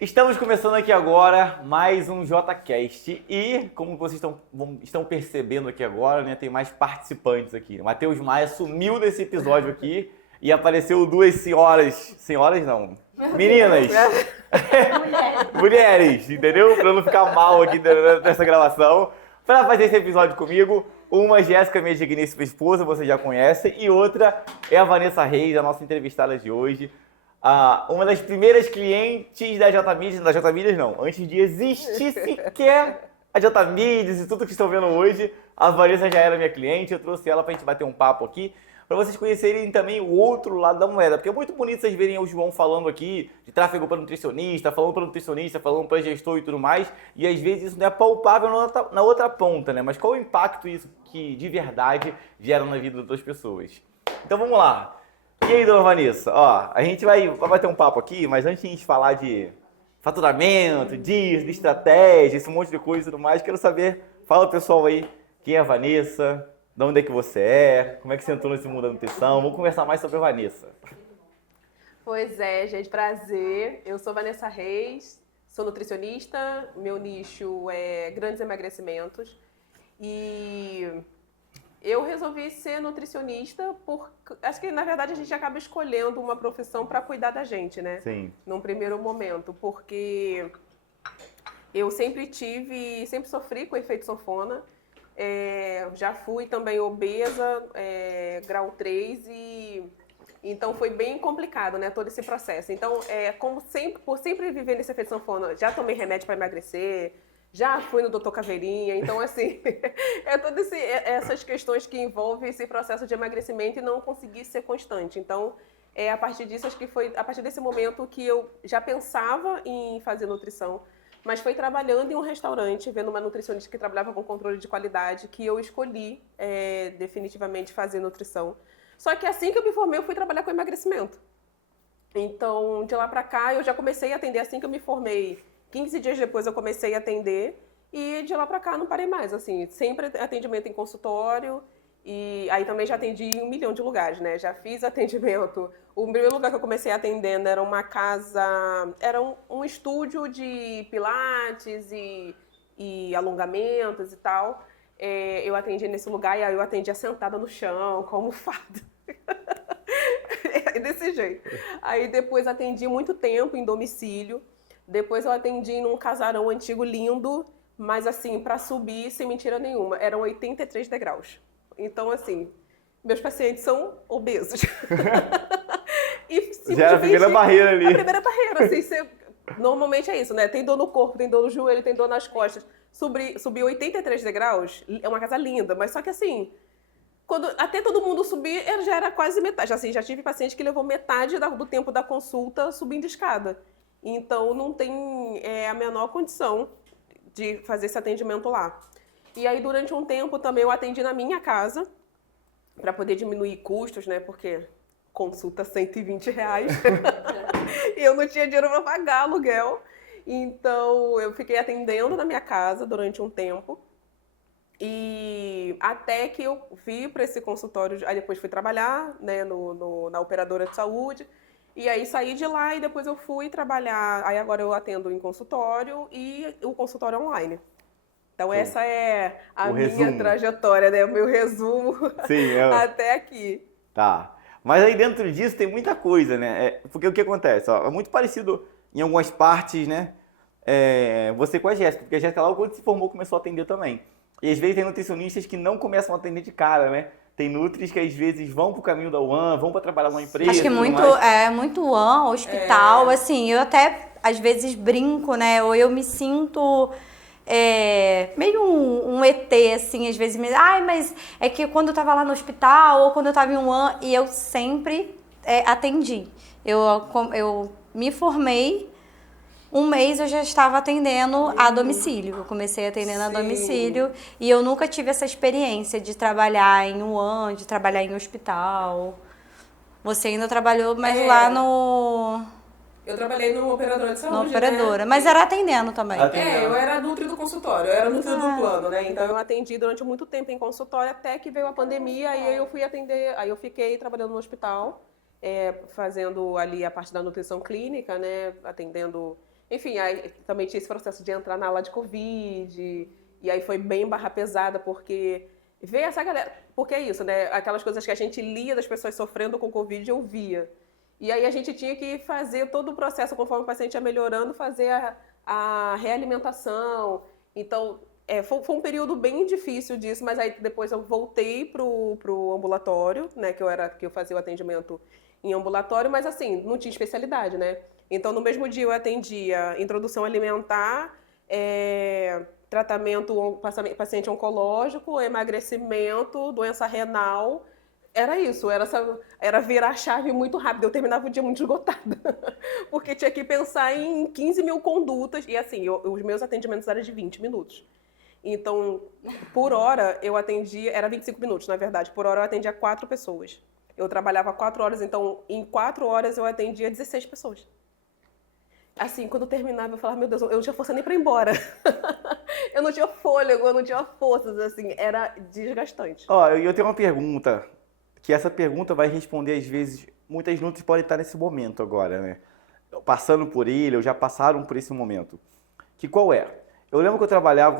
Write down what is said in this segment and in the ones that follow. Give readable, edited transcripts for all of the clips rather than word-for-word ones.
Estamos começando aqui agora mais um JCast e, como vocês estão percebendo aqui agora, né, tem mais participantes aqui. Matheus Maia sumiu desse episódio aqui e apareceu duas senhoras não, meninas, mulheres, entendeu? Pra não ficar mal aqui nessa gravação, para fazer esse episódio comigo. Uma, Jéssica, minha digníssima esposa, vocês já conhecem, e outra é a Vanessa Reis, a nossa entrevistada de hoje. Uma das primeiras clientes da JMedias não, antes de existir sequer a JMedias e tudo que estão vendo hoje, a Vanessa já era minha cliente, eu trouxe ela pra gente bater um papo aqui, para vocês conhecerem também o outro lado da moeda, porque é muito bonito vocês verem o João falando aqui de tráfego para nutricionista, falando para gestor e tudo mais, e às vezes isso não é palpável na outra ponta, né? Mas qual o impacto isso que de verdade gera na vida das pessoas? Então vamos lá. E aí, dona Vanessa, ó, a gente vai bater um papo aqui, mas antes de a gente falar de faturamento, de estratégia, esse monte de coisa e tudo mais, quero saber, fala pessoal aí, quem é a Vanessa, de onde é que você é, como é que você entrou nesse mundo da nutrição, vamos conversar mais sobre a Vanessa. Pois é, gente, prazer, eu sou Vanessa Reis, sou nutricionista, meu nicho é grandes emagrecimentos e... Eu resolvi ser nutricionista porque acho que na verdade a gente acaba escolhendo uma profissão para cuidar da gente, né? Sim. Num primeiro momento, porque eu sempre sofri com efeito sanfona, já fui também obesa, grau 3 e então foi bem complicado, né, todo esse processo. Então, por sempre viver nesse efeito sanfona, já tomei remédio para emagrecer. Já fui no Dr. Caveirinha, então assim, todas essas questões que envolvem esse processo de emagrecimento e não conseguir ser constante. Então, a partir disso, acho que foi a partir desse momento que eu já pensava em fazer nutrição, mas foi trabalhando em um restaurante, vendo uma nutricionista que trabalhava com controle de qualidade, que eu escolhi definitivamente fazer nutrição. Só que assim que eu me formei, eu fui trabalhar com emagrecimento. Então, de lá pra cá, eu já comecei a atender assim que eu me formei. 15 dias depois eu comecei a atender e de lá pra cá não parei mais, assim, sempre atendimento em consultório e aí também já atendi em 1 milhão de lugares, né? Já fiz atendimento. O primeiro lugar que eu comecei atendendo era uma casa, era um estúdio de pilates e alongamentos e tal. Eu atendi nesse lugar e aí eu atendia sentada no chão, com almofada. Desse jeito. Aí depois atendi muito tempo em domicílio. Depois eu atendi num casarão antigo lindo, mas assim, para subir, sem mentira nenhuma, eram 83 degraus. Então, assim, meus pacientes são obesos. E Já era a primeira barreira ali. A primeira barreira, assim, normalmente é isso, né? Tem dor no corpo, tem dor no joelho, tem dor nas costas. Subir 83 degraus é uma casa linda, mas só que assim, até todo mundo subir, já era quase metade. Assim, já tive paciente que levou metade do tempo da consulta subindo escada. Então, não tem a menor condição de fazer esse atendimento lá. E aí, durante um tempo, também eu atendi na minha casa, para poder diminuir custos, né? Porque consulta R$120. E eu não tinha dinheiro para pagar aluguel. Então, eu fiquei atendendo na minha casa durante um tempo. E até que eu fui para esse consultório, aí depois fui trabalhar, né, na operadora de saúde. E aí saí de lá e depois eu fui trabalhar, aí agora eu atendo em consultório e o consultório online. Então essa é a minha trajetória, né? O meu resumo. Sim, até aqui. Tá. Mas aí dentro disso tem muita coisa, né? Porque o que acontece? Ó, é muito parecido em algumas partes, né? Você com a Jéssica, porque a Jéssica lá quando se formou começou a atender também. E às vezes tem nutricionistas que não começam a atender de cara, né? Tem nutris que às vezes vão pro caminho da UAN, vão para trabalhar numa empresa. Acho que muito UAN, hospital, assim, eu até às vezes brinco, né? Ou eu me sinto meio um ET, assim, às vezes mas é que quando eu tava lá no hospital ou quando eu tava em UAN, e eu sempre atendi. Eu me formei, um mês eu já estava atendendo a domicílio. Eu comecei atendendo a domicílio e eu nunca tive essa experiência de trabalhar em UAN, de trabalhar em hospital. Você ainda trabalhou, mas lá no... Eu trabalhei no operador de saúde, na operadora, né? mas era atendendo também. Eu era nutri do consultório, eu era nutri do plano, né? Então eu atendi durante muito tempo em consultório até que veio a pandemia e aí eu fui atender, aí eu fiquei trabalhando no hospital, fazendo ali a parte da nutrição clínica, né? Atendendo Enfim, aí também tinha esse processo de entrar na ala de Covid, e aí foi bem barra pesada, porque ver essa galera... Porque é isso, né? Aquelas coisas que a gente lia das pessoas sofrendo com Covid, eu via. E aí a gente tinha que fazer todo o processo, conforme o paciente ia melhorando, fazer a realimentação. Então, foi um período bem difícil disso, mas aí depois eu voltei pro ambulatório, né? Que eu fazia o atendimento em ambulatório, mas assim, não tinha especialidade, né? Então, no mesmo dia eu atendia introdução alimentar, tratamento paciente oncológico, emagrecimento, doença renal. Era isso, era virar a chave muito rápido. Eu terminava o dia muito esgotada, porque tinha que pensar em 15 mil condutas. E assim, os meus atendimentos eram de 20 minutos. Então, por hora, eu atendia... Era 25 minutos, na verdade. Por hora, eu atendia 4 pessoas. Eu trabalhava 4 horas, então, em 4 horas, eu atendia 16 pessoas. Assim, quando eu terminava, eu falava, meu Deus, eu não tinha força nem pra ir embora. Eu não tinha fôlego, eu não tinha forças, assim, era desgastante. Ó, eu tenho uma pergunta, que essa pergunta vai responder às vezes, muitas nutres podem estar nesse momento agora, né? Passando por ele, ou já passaram por esse momento. Que qual é? Eu lembro que quando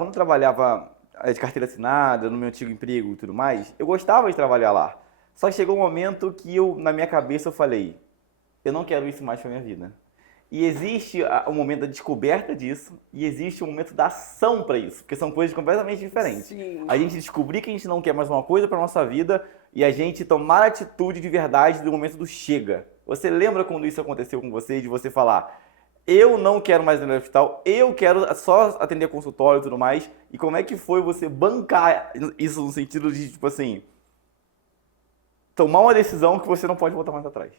eu trabalhava de carteira assinada, no meu antigo emprego e tudo mais, eu gostava de trabalhar lá. Só que chegou um momento que na minha cabeça, eu falei, eu não quero isso mais pra minha vida. E existe o momento da descoberta disso e existe o momento da ação para isso, porque são coisas completamente diferentes. Sim. A gente descobrir que a gente não quer mais uma coisa para nossa vida e a gente tomar a atitude de verdade do momento do chega. Você lembra quando isso aconteceu com você, de você falar, eu não quero mais atender no hospital, eu quero só atender consultório e tudo mais, e como é que foi você bancar isso no sentido de, tipo assim, tomar uma decisão que você não pode voltar mais atrás?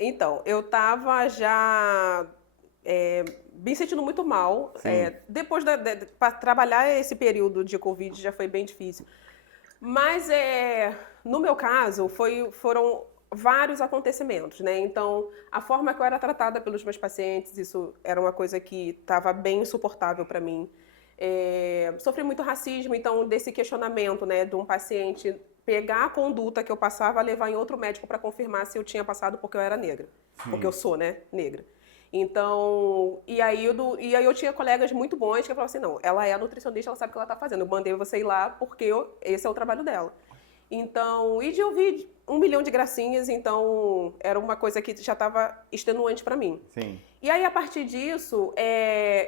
Então, eu tava já me sentindo muito mal. Depois para trabalhar esse período de Covid já foi bem difícil. Mas, no meu caso, foram vários acontecimentos, né? Então, a forma que eu era tratada pelos meus pacientes, isso era uma coisa que estava bem insuportável para mim. Sofri muito racismo, então, desse questionamento, né, de um paciente pegar a conduta que eu passava, levar em outro médico para confirmar se eu tinha passado porque eu era negra. Porque eu sou, né, negra. Então, e aí eu tinha colegas muito bons que falavam assim, não, ela é nutricionista, ela sabe o que ela está fazendo. Eu mandei você ir lá porque esse é o trabalho dela. Então, e de ouvir 1 milhão de gracinhas, então era uma coisa que já estava extenuante para mim. Sim. E aí, a partir disso,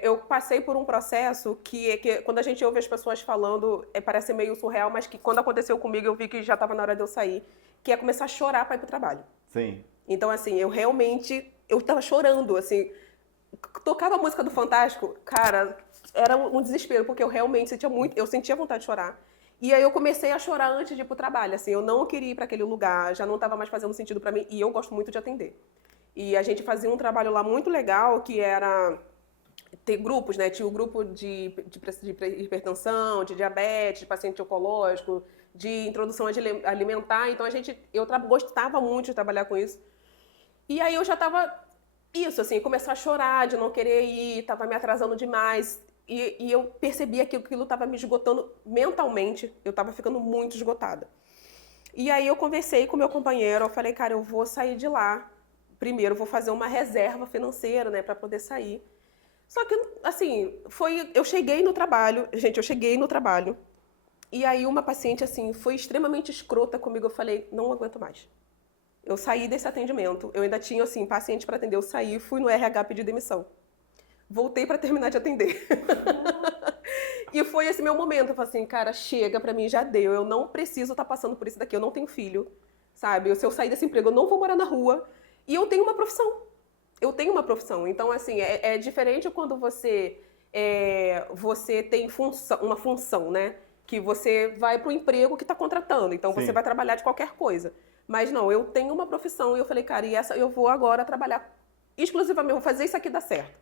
eu passei por um processo que quando a gente ouve as pessoas falando, parece meio surreal, mas que quando aconteceu comigo, eu vi que já estava na hora de eu sair, que é começar a chorar para ir pro trabalho. Sim. Então, assim, eu estava chorando, assim, tocava a música do Fantástico, cara, era um desespero, porque eu realmente sentia vontade de chorar. E aí eu comecei a chorar antes de ir pro trabalho, assim, eu não queria ir para aquele lugar, já não estava mais fazendo sentido para mim, e eu gosto muito de atender. E a gente fazia um trabalho lá muito legal, que era ter grupos, né? Tinha o grupo de hipertensão, de diabetes, de paciente oncológico, de introdução alimentar. Então, eu gostava muito de trabalhar com isso. E aí eu já estava, começar a chorar, de não querer ir, estava me atrasando demais. E eu percebia que aquilo estava me esgotando mentalmente, eu estava ficando muito esgotada. E aí eu conversei com meu companheiro, eu falei, cara, eu vou sair de lá. Primeiro, vou fazer uma reserva financeira, né, para poder sair. Só que, assim, eu cheguei no trabalho, e aí uma paciente, assim, foi extremamente escrota comigo, eu falei, não aguento mais. Eu saí desse atendimento, eu ainda tinha, assim, paciente para atender, eu saí, fui no RH pedir demissão. Voltei para terminar de atender. E foi esse meu momento, eu falei assim, cara, chega, pra mim já deu, eu não preciso estar passando por isso daqui, eu não tenho filho, sabe? Se eu sair desse emprego, eu não vou morar na rua, e eu tenho uma profissão. Então, assim, é diferente quando você tem uma função, né? Que você vai para o emprego que está contratando. Então, Sim. Você vai trabalhar de qualquer coisa. Mas não, eu tenho uma profissão e eu falei, cara, eu vou agora trabalhar exclusivamente, vou fazer isso aqui dar certo.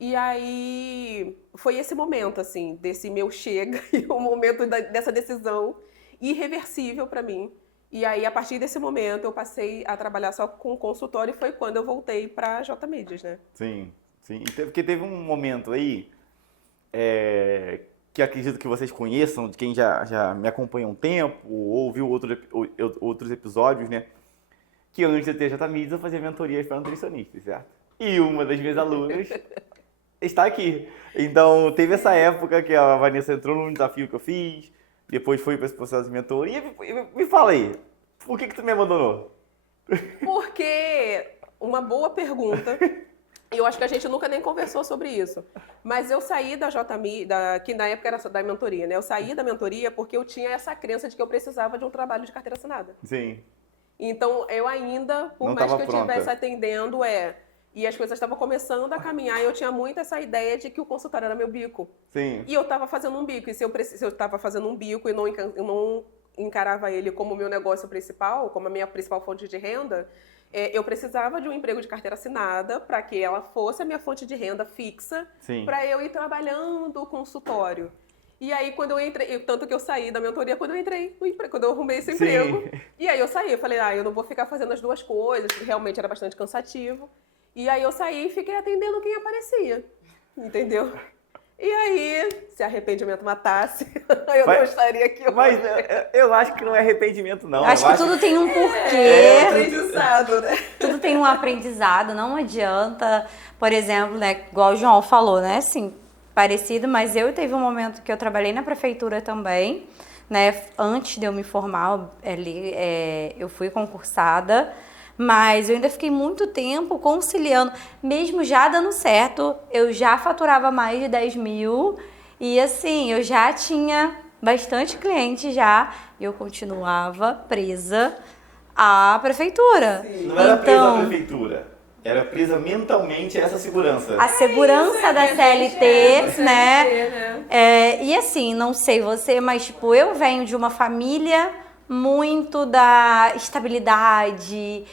E aí, foi esse momento, assim, desse meu chega e o momento dessa decisão irreversível para mim. E aí, a partir desse momento, eu passei a trabalhar só com consultório e foi quando eu voltei para J Mídias, né? Sim, sim. Porque teve um momento aí, que acredito que vocês conheçam, de quem já me acompanha há um tempo, ou ouviu outros episódios, né? Que antes de ter J Mídias, eu fazia mentorias para nutricionistas, certo? e uma das minhas alunas está aqui. Então, teve essa época que a Vanessa entrou num desafio que eu fiz, depois foi para esse processo de mentoria. Me fala aí, por que tu me abandonou? Porque, uma boa pergunta, eu acho que a gente nunca nem conversou sobre isso, mas eu saí da JMI, que na época era da mentoria, né? Eu saí da mentoria porque eu tinha essa crença de que eu precisava de um trabalho de carteira assinada. Sim. Então, eu ainda, por Não mais tava que eu pronta. estivesse atendendo, e as coisas estavam começando a caminhar, eu tinha muito essa ideia de que o consultório era meu bico. Sim. E eu estava fazendo um bico, e se eu estava fazendo um bico e eu não encarava ele como o meu negócio principal, como a minha principal fonte de renda, eu precisava de um emprego de carteira assinada para que ela fosse a minha fonte de renda fixa, para eu ir trabalhando o consultório. E aí, quando eu entrei, tanto que eu saí da mentoria quando eu entrei no emprego, quando eu arrumei esse emprego. E aí eu saí, eu falei, eu não vou ficar fazendo as duas coisas, que realmente era bastante cansativo. E aí eu saí e fiquei atendendo quem aparecia, entendeu? E aí, se arrependimento matasse, eu não estaria aqui hoje. Mas eu acho que não é arrependimento, não. Acho que tudo tem um porquê. É aprendizado, né? Tudo tem um aprendizado, não adianta, por exemplo, né, igual o João falou, né, assim, parecido, mas eu teve um momento que eu trabalhei na prefeitura também, né, antes de eu me formar, eu fui concursada, mas eu ainda fiquei muito tempo conciliando, mesmo já dando certo, eu já faturava mais de 10 mil e assim, eu já tinha bastante cliente já, e eu continuava presa à prefeitura. Sim. Não era presa à prefeitura, era presa mentalmente a essa segurança. A segurança da CLT, né? E assim, não sei você, mas tipo, eu venho de uma família muito da estabilidade,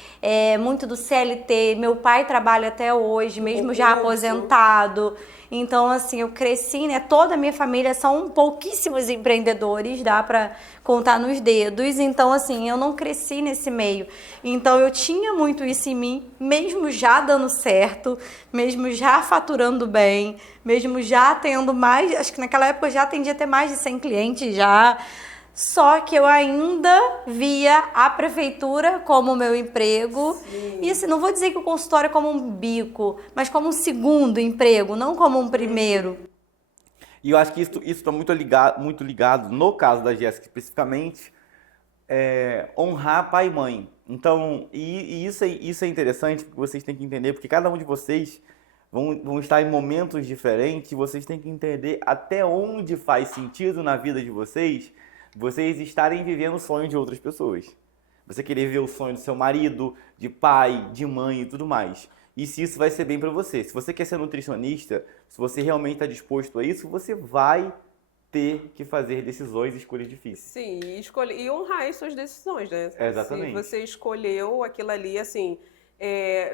muito do CLT. Meu pai trabalha até hoje, mesmo já aposentado. Então, assim, eu cresci, né? Toda a minha família são pouquíssimos empreendedores, dá pra contar nos dedos. Então, assim, eu não cresci nesse meio. Então, eu tinha muito isso em mim, mesmo já dando certo, mesmo já faturando bem, mesmo já tendo mais... Acho que naquela época eu já atendia até mais de 100 clientes já. Só que eu ainda via a prefeitura como meu emprego. Sim. E assim, não vou dizer que o consultório é como um bico, mas como um segundo emprego, não como um primeiro. E eu acho que isso está muito ligado, no caso da Jéssica especificamente, honrar pai e mãe. Então, isso é interessante, porque vocês têm que entender, porque cada um de vocês vão estar em momentos diferentes, e vocês têm que entender até onde faz sentido na vida de vocês estarem vivendo o sonho de outras pessoas. Você querer ver o sonho do seu marido, de pai, de mãe e tudo mais. E se isso vai ser bem para você. Se você quer ser nutricionista, se você realmente está disposto a isso, você vai ter que fazer decisões e escolhas difíceis. Sim, e honrar as suas decisões, né? Exatamente. Se você escolheu aquilo ali, assim,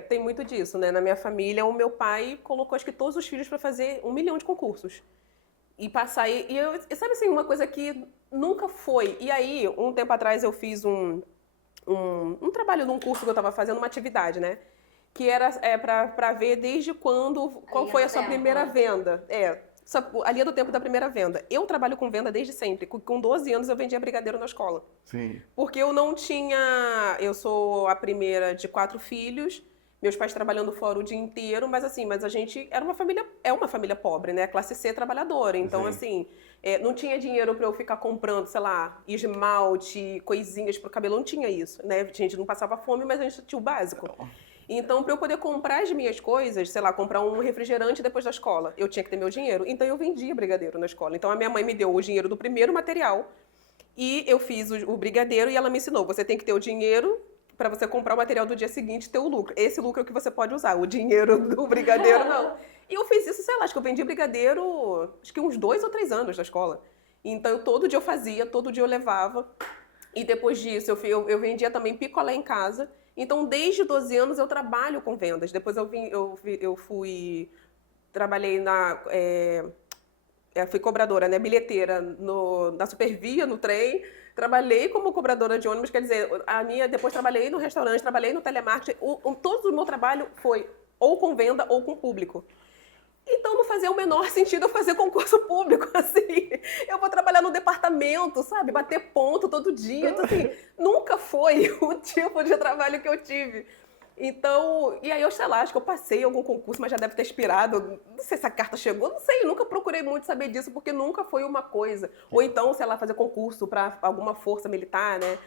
tem muito disso, né? Na minha família, o meu pai colocou, acho que todos os filhos para fazer 1 milhão de concursos. E passar, sabe assim, uma coisa que nunca foi. E aí, um tempo atrás eu fiz um trabalho num curso que eu estava fazendo, uma atividade, né? Que era para ver desde qual foi a sua primeira venda. A linha do tempo da primeira venda. Eu trabalho com venda desde sempre. Com 12 anos eu vendia brigadeiro na escola. Sim. Porque eu sou a primeira de 4 filhos, meus pais trabalhando fora o dia inteiro, mas a gente é uma família pobre, né? Classe C trabalhadora. Então, assim, não tinha dinheiro para eu ficar comprando, sei lá, esmalte, coisinhas pro cabelo, não tinha isso, né? A gente não passava fome, mas a gente tinha o básico. Então, para eu poder comprar as minhas coisas, sei lá, comprar um refrigerante depois da escola, eu tinha que ter meu dinheiro. Então, eu vendia brigadeiro na escola. Então, a minha mãe me deu o dinheiro do primeiro material e eu fiz o brigadeiro e ela me ensinou, você tem que ter o dinheiro para você comprar o material do dia seguinte e ter o lucro. Esse lucro é o que você pode usar, o dinheiro do brigadeiro não. E eu fiz isso, sei lá, acho que eu vendi brigadeiro, acho que uns 2 ou 3 anos na escola. Então, todo dia eu fazia, todo dia eu levava. E depois disso, eu vendia também picolé em casa. Então, desde 12 anos eu trabalho com vendas. Depois trabalhei fui cobradora, né, bilheteira na Supervia, no trem. Trabalhei como cobradora de ônibus, quer dizer, depois trabalhei no restaurante, trabalhei no telemarketing. Todo o meu trabalho foi ou com venda ou com público. Então não fazia o menor sentido eu fazer concurso público, assim. Eu vou trabalhar no departamento, sabe? Bater ponto todo dia. Então, assim, nunca foi o tipo de trabalho que eu tive. Então, e aí eu sei lá, acho que eu passei em algum concurso, mas já deve ter expirado. Não sei se a carta chegou, não sei, nunca procurei muito saber disso, porque nunca foi uma coisa. Ou então, sei lá, fazer concurso para alguma força militar, né?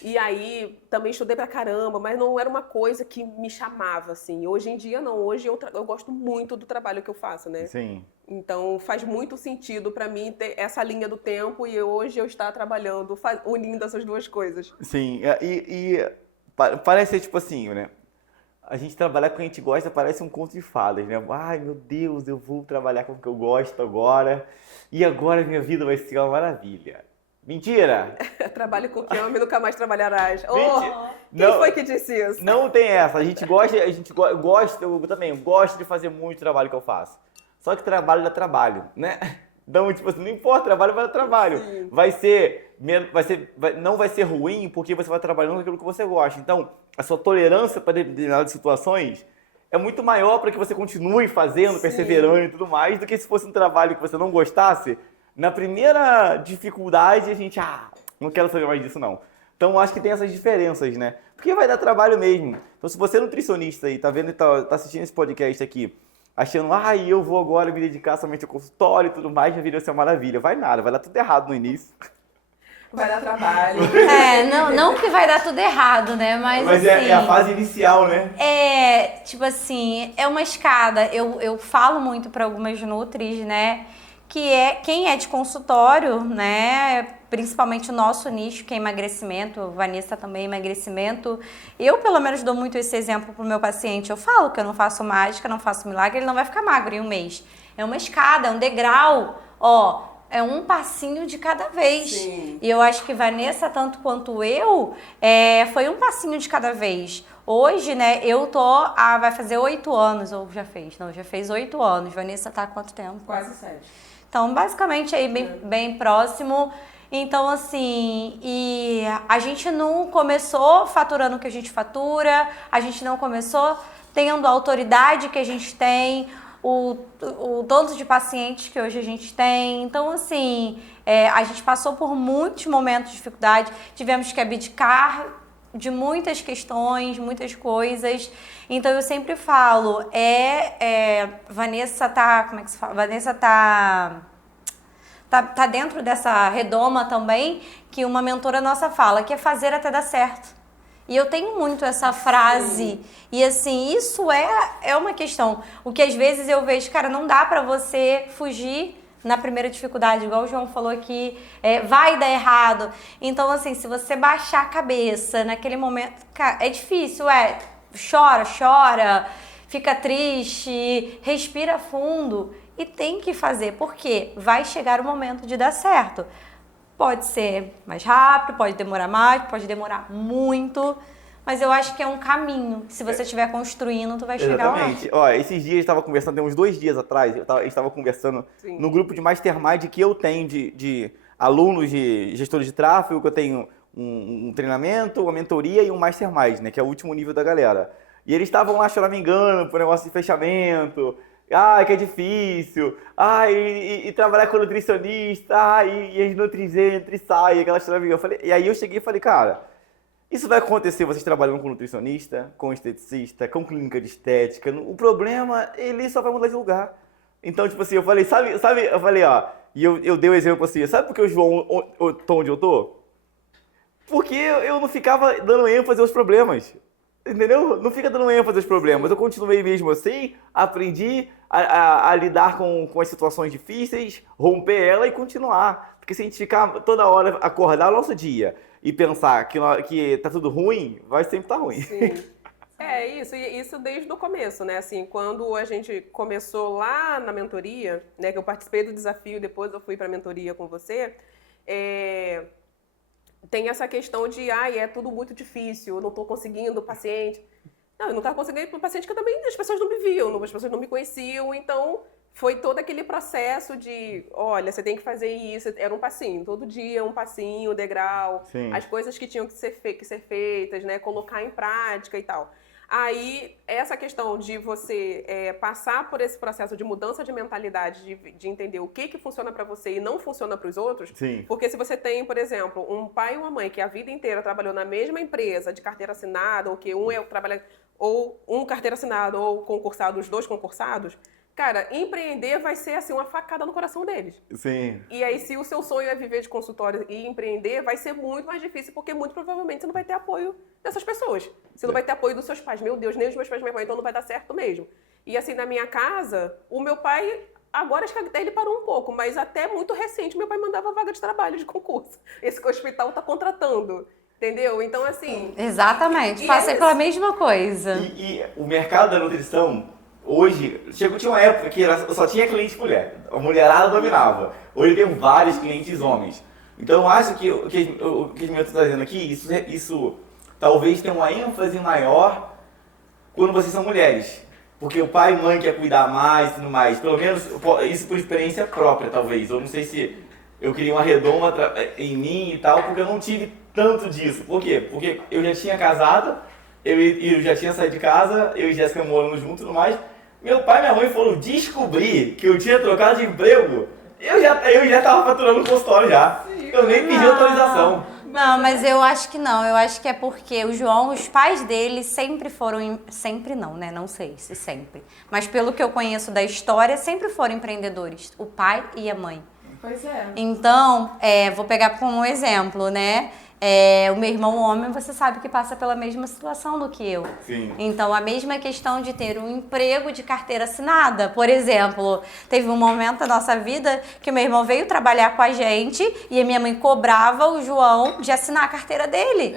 E aí também estudei pra caramba, mas não era uma coisa que me chamava, assim. Hoje em dia não, hoje eu gosto muito do trabalho que eu faço, né? Sim. Então faz muito sentido pra mim ter essa linha do tempo e hoje eu estar trabalhando, unindo essas duas coisas. Sim, parece ser tipo assim, né? A gente trabalhar com o que a gente gosta parece um conto de fadas, né? Ai, meu Deus, eu vou trabalhar com o que eu gosto agora. E agora minha vida vai ser uma maravilha. Mentira! Trabalhe com o que ama e nunca mais trabalharás. Mentira. Quem Não, foi que disse isso? não tem essa. A gente gosta, eu também gosto de fazer muito trabalho que eu faço. Só que trabalho dá trabalho, né? Então, tipo assim, não importa, trabalho vai dar trabalho. Sim. Não vai ser ruim porque você vai trabalhando com aquilo que você gosta. Então, a sua tolerância para determinadas situações é muito maior para que você continue fazendo, Sim. perseverando e tudo mais, do que se fosse um trabalho que você não gostasse. Na primeira dificuldade, a gente, não quero saber mais disso não. Então, acho que tem essas diferenças, né? Porque vai dar trabalho mesmo. Então, se você é nutricionista e tá vendo, tá assistindo esse podcast aqui, achando, eu vou agora me dedicar somente ao consultório e tudo mais, minha vida vai ser uma maravilha. Vai nada, vai dar tudo errado no início. Vai dar trabalho. Não que vai dar tudo errado, né? Mas assim, é a fase inicial, né? Tipo assim, é uma escada. Eu falo muito para algumas nutris, né? Que quem é de consultório, né? Principalmente o nosso nicho, que é emagrecimento, Vanessa também emagrecimento. Eu, pelo menos, dou muito esse exemplo pro meu paciente. Eu falo que eu não faço mágica, não faço milagre, ele não vai ficar magro em um mês. É uma escada, é um degrau, é um passinho de cada vez. Sim. E eu acho que Vanessa, tanto quanto eu, foi um passinho de cada vez. Hoje, né, eu vai fazer 8 anos, ou já fez? Não, já fez 8 anos. Vanessa tá há quanto tempo? Quase 7. Então, basicamente, aí bem próximo. Então, assim, e a gente não começou faturando o que a gente fatura, a gente não começou tendo a autoridade que a gente tem, o tanto de pacientes que hoje a gente tem. Então, assim, a gente passou por muitos momentos de dificuldade, tivemos que abdicar de muitas questões, muitas coisas. Então, eu sempre falo, Vanessa tá, como é que se fala? Vanessa tá dentro dessa redoma também, que uma mentora nossa fala, que é fazer até dar certo. E eu tenho muito essa frase. Sim. E assim, isso é uma questão. O que às vezes eu vejo, cara, não dá pra você fugir na primeira dificuldade, igual o João falou aqui, vai dar errado. Então, assim, se você baixar a cabeça naquele momento, cara, é difícil, chora, fica triste, respira fundo e tem que fazer, porque vai chegar o momento de dar certo. Pode ser mais rápido, pode demorar mais, pode demorar muito, mas eu acho que é um caminho. Se você estiver construindo, tu vai chegar lá. Exatamente. Esses dias eu estava conversando, tem uns 2 dias atrás, a gente estava conversando Sim. no grupo de mastermind que eu tenho de alunos de gestores de tráfego, que eu tenho um treinamento, uma mentoria e um mastermind, né, que é o último nível da galera. E eles estavam lá choramingando pro negócio de fechamento, que é difícil, e trabalhar com nutricionista, e as nutris entra e sai, aquela choraminga. E aí eu cheguei e falei, cara, isso vai acontecer vocês trabalhando com nutricionista, com esteticista, com clínica de estética. O problema, ele só vai mudar de lugar. Então, tipo assim, eu falei, sabe, eu falei, e eu dei o exemplo assim, sabe por que o João tô onde eu tô? Porque eu não ficava dando ênfase aos problemas. Entendeu? Não fica dando ênfase aos problemas. Eu continuei mesmo assim, aprendi a lidar com as situações difíceis, romper ela e continuar. Porque se a gente ficar toda hora, acordar o nosso dia e pensar que tá tudo ruim, vai sempre estar ruim. Sim. Isso desde o começo, né? Assim, quando a gente começou lá na mentoria, né? Que eu participei do desafio, depois eu fui pra mentoria com você, tem essa questão de, é tudo muito difícil, eu não tô conseguindo o paciente. Não, eu não tava conseguindo o paciente porque também as pessoas não me viam, as pessoas não me conheciam, então foi todo aquele processo de, olha, você tem que fazer isso, era um passinho, todo dia um passinho, degrau, Sim. As coisas que tinham que ser feitas, né, colocar em prática e tal. Aí, essa questão de você passar por esse processo de mudança de mentalidade, de entender o que funciona para você e não funciona para os outros, Sim. Porque se você tem, por exemplo, um pai e uma mãe que a vida inteira trabalhou na mesma empresa de carteira assinada, ou que um trabalha ou um carteira assinada, ou concursado, os 2 concursados, cara, empreender vai ser assim uma facada no coração deles. Sim. E aí, se o seu sonho é viver de consultório e empreender, vai ser muito mais difícil, porque muito provavelmente você não vai ter apoio dessas pessoas. Você não vai ter apoio dos seus pais. Meu Deus, nem os meus pais me apoiam, então não vai dar certo mesmo. E assim, na minha casa, o meu pai, agora acho que até ele parou um pouco, mas até muito recente, meu pai mandava vaga de trabalho, de concurso. Esse que o hospital tá contratando, entendeu? Então, assim... Exatamente, passei pela mesma coisa. E o mercado da nutrição, hoje, tinha uma época que só tinha cliente mulher. A mulherada dominava. Hoje tem vários clientes homens. Então eu acho que o que as meninas estão trazendo aqui, isso talvez tenha uma ênfase maior quando vocês são mulheres. Porque o pai e mãe quer cuidar mais e tudo mais. Pelo menos isso por experiência própria, talvez. Eu não sei se eu queria uma redoma em mim e tal, porque eu não tive tanto disso. Por quê? Porque eu já tinha casado, eu já tinha saído de casa, eu e Jéssica morando juntos e tudo mais. Meu pai e minha mãe foram descobrir que eu tinha trocado de emprego. Eu já tava faturando no consultório já. Eu nem pedi autorização. Não, mas eu acho que não. Eu acho que é porque o João, os pais dele sempre foram... Sempre não, né? Não sei se sempre. Mas pelo que eu conheço da história, sempre foram empreendedores. O pai e a mãe. Pois é. Então, vou pegar como um exemplo, né? O meu irmão homem, você sabe que passa pela mesma situação do que eu. Sim. Então, a mesma questão de ter um emprego de carteira assinada. Por exemplo, teve um momento da nossa vida que meu irmão veio trabalhar com a gente e a minha mãe cobrava o João de assinar a carteira dele.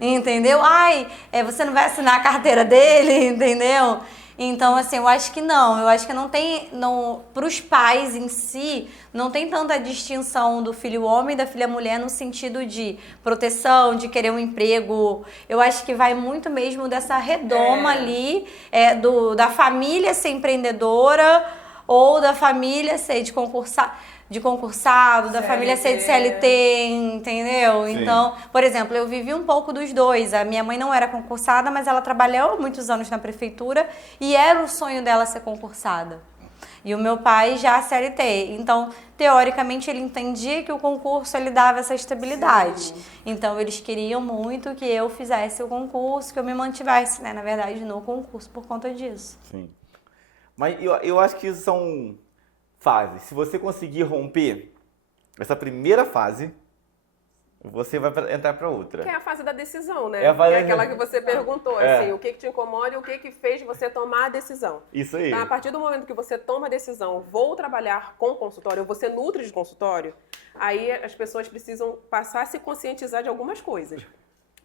Entendeu? Ai, você não vai assinar a carteira dele, entendeu? Então, assim, eu acho que não. Eu acho que não tem... Para os pais em si, não tem tanta distinção do filho homem e da filha mulher no sentido de proteção, de querer um emprego. Eu acho que vai muito mesmo dessa redoma ali, da família ser empreendedora ou da família ser de concursado, da família ser de CLT, entendeu? Sim. Então, por exemplo, eu vivi um pouco dos dois. A minha mãe não era concursada, mas ela trabalhou muitos anos na prefeitura e era o sonho dela ser concursada. E o meu pai já CLT. Então, teoricamente, ele entendia que o concurso ele dava essa estabilidade. Sim. Então, eles queriam muito que eu fizesse o concurso, que eu me mantivesse, né, na verdade, no concurso por conta disso. Sim. Mas eu acho que isso são fases. Se você conseguir romper essa primeira fase, você vai entrar para outra. Que é a fase da decisão, né? É a fase aquela que você perguntou, assim, o que te incomoda e o que fez você tomar a decisão. Isso aí. Então, a partir do momento que você toma a decisão, vou trabalhar com consultório, você nutre de consultório, aí as pessoas precisam passar a se conscientizar de algumas coisas.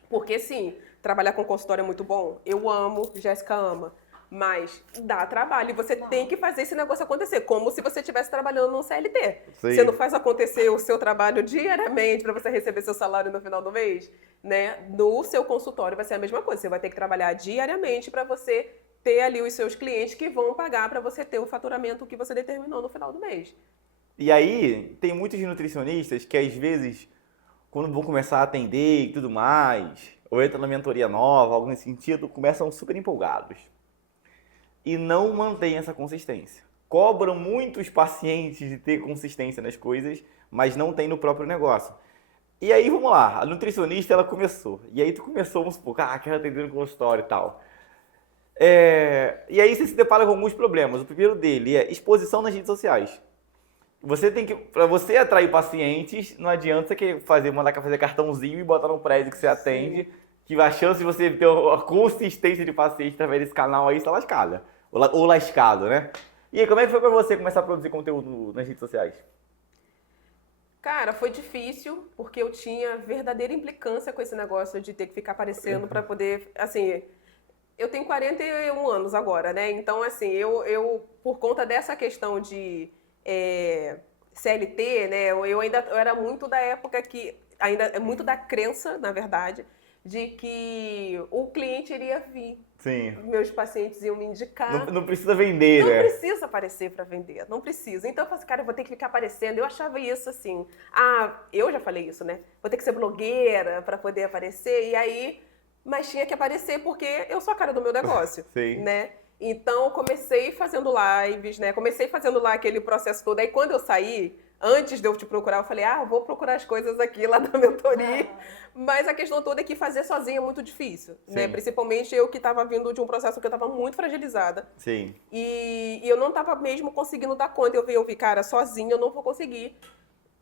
Porque, sim, trabalhar com consultório é muito bom. Eu amo, Jéssica ama. Mas dá trabalho e você tem que fazer esse negócio acontecer, como se você estivesse trabalhando num CLT. Sim. Você não faz acontecer o seu trabalho diariamente para você receber seu salário no final do mês, né? No seu consultório vai ser a mesma coisa, você vai ter que trabalhar diariamente para você ter ali os seus clientes que vão pagar para você ter o faturamento que você determinou no final do mês. E aí, tem muitos nutricionistas que às vezes, quando vão começar a atender e tudo mais, ou entra na mentoria nova, algo nesse sentido, começam super empolgados. E não mantém essa consistência. Cobram muitos pacientes de ter consistência nas coisas, mas não tem no próprio negócio. E aí, vamos lá, a nutricionista, ela começou. E aí tu começou, vamos supor, quero atender no consultório e tal. E aí você se depara com alguns problemas. O primeiro dele é exposição nas redes sociais. Você tem que, para você atrair pacientes, não adianta você mandar fazer cartãozinho e botar no prédio que você atende, sim, que a chance de você ter a consistência de paciente através desse canal aí está lascada. Ou lascado, né? E aí, como é que foi pra você começar a produzir conteúdo nas redes sociais? Cara, foi difícil, porque eu tinha verdadeira implicância com esse negócio de ter que ficar aparecendo pra poder, assim... Eu tenho 41 anos agora, né? Então, assim, eu por conta dessa questão de CLT, né? Eu era muito da época que... Ainda é muito da crença, na verdade, de que o cliente iria vir. Sim. Meus pacientes iam me indicar. Não precisa vender, né? Não precisa aparecer para vender, não precisa. Então eu falei assim, cara, eu vou ter que ficar aparecendo. Eu achava isso assim, eu já falei isso, né? Vou ter que ser blogueira para poder aparecer. E aí, mas tinha que aparecer porque eu sou a cara do meu negócio, Sim. né? Então, eu comecei fazendo lives, né? Comecei fazendo lá aquele processo todo. Aí, quando eu saí, antes de eu te procurar, eu falei, eu vou procurar as coisas aqui lá da mentoria. Mas a questão toda é que fazer sozinha é muito difícil, né? Sim. Principalmente eu que estava vindo de um processo que eu estava muito fragilizada. Sim. E eu não estava mesmo conseguindo dar conta. Eu vi, cara, sozinha eu não vou conseguir.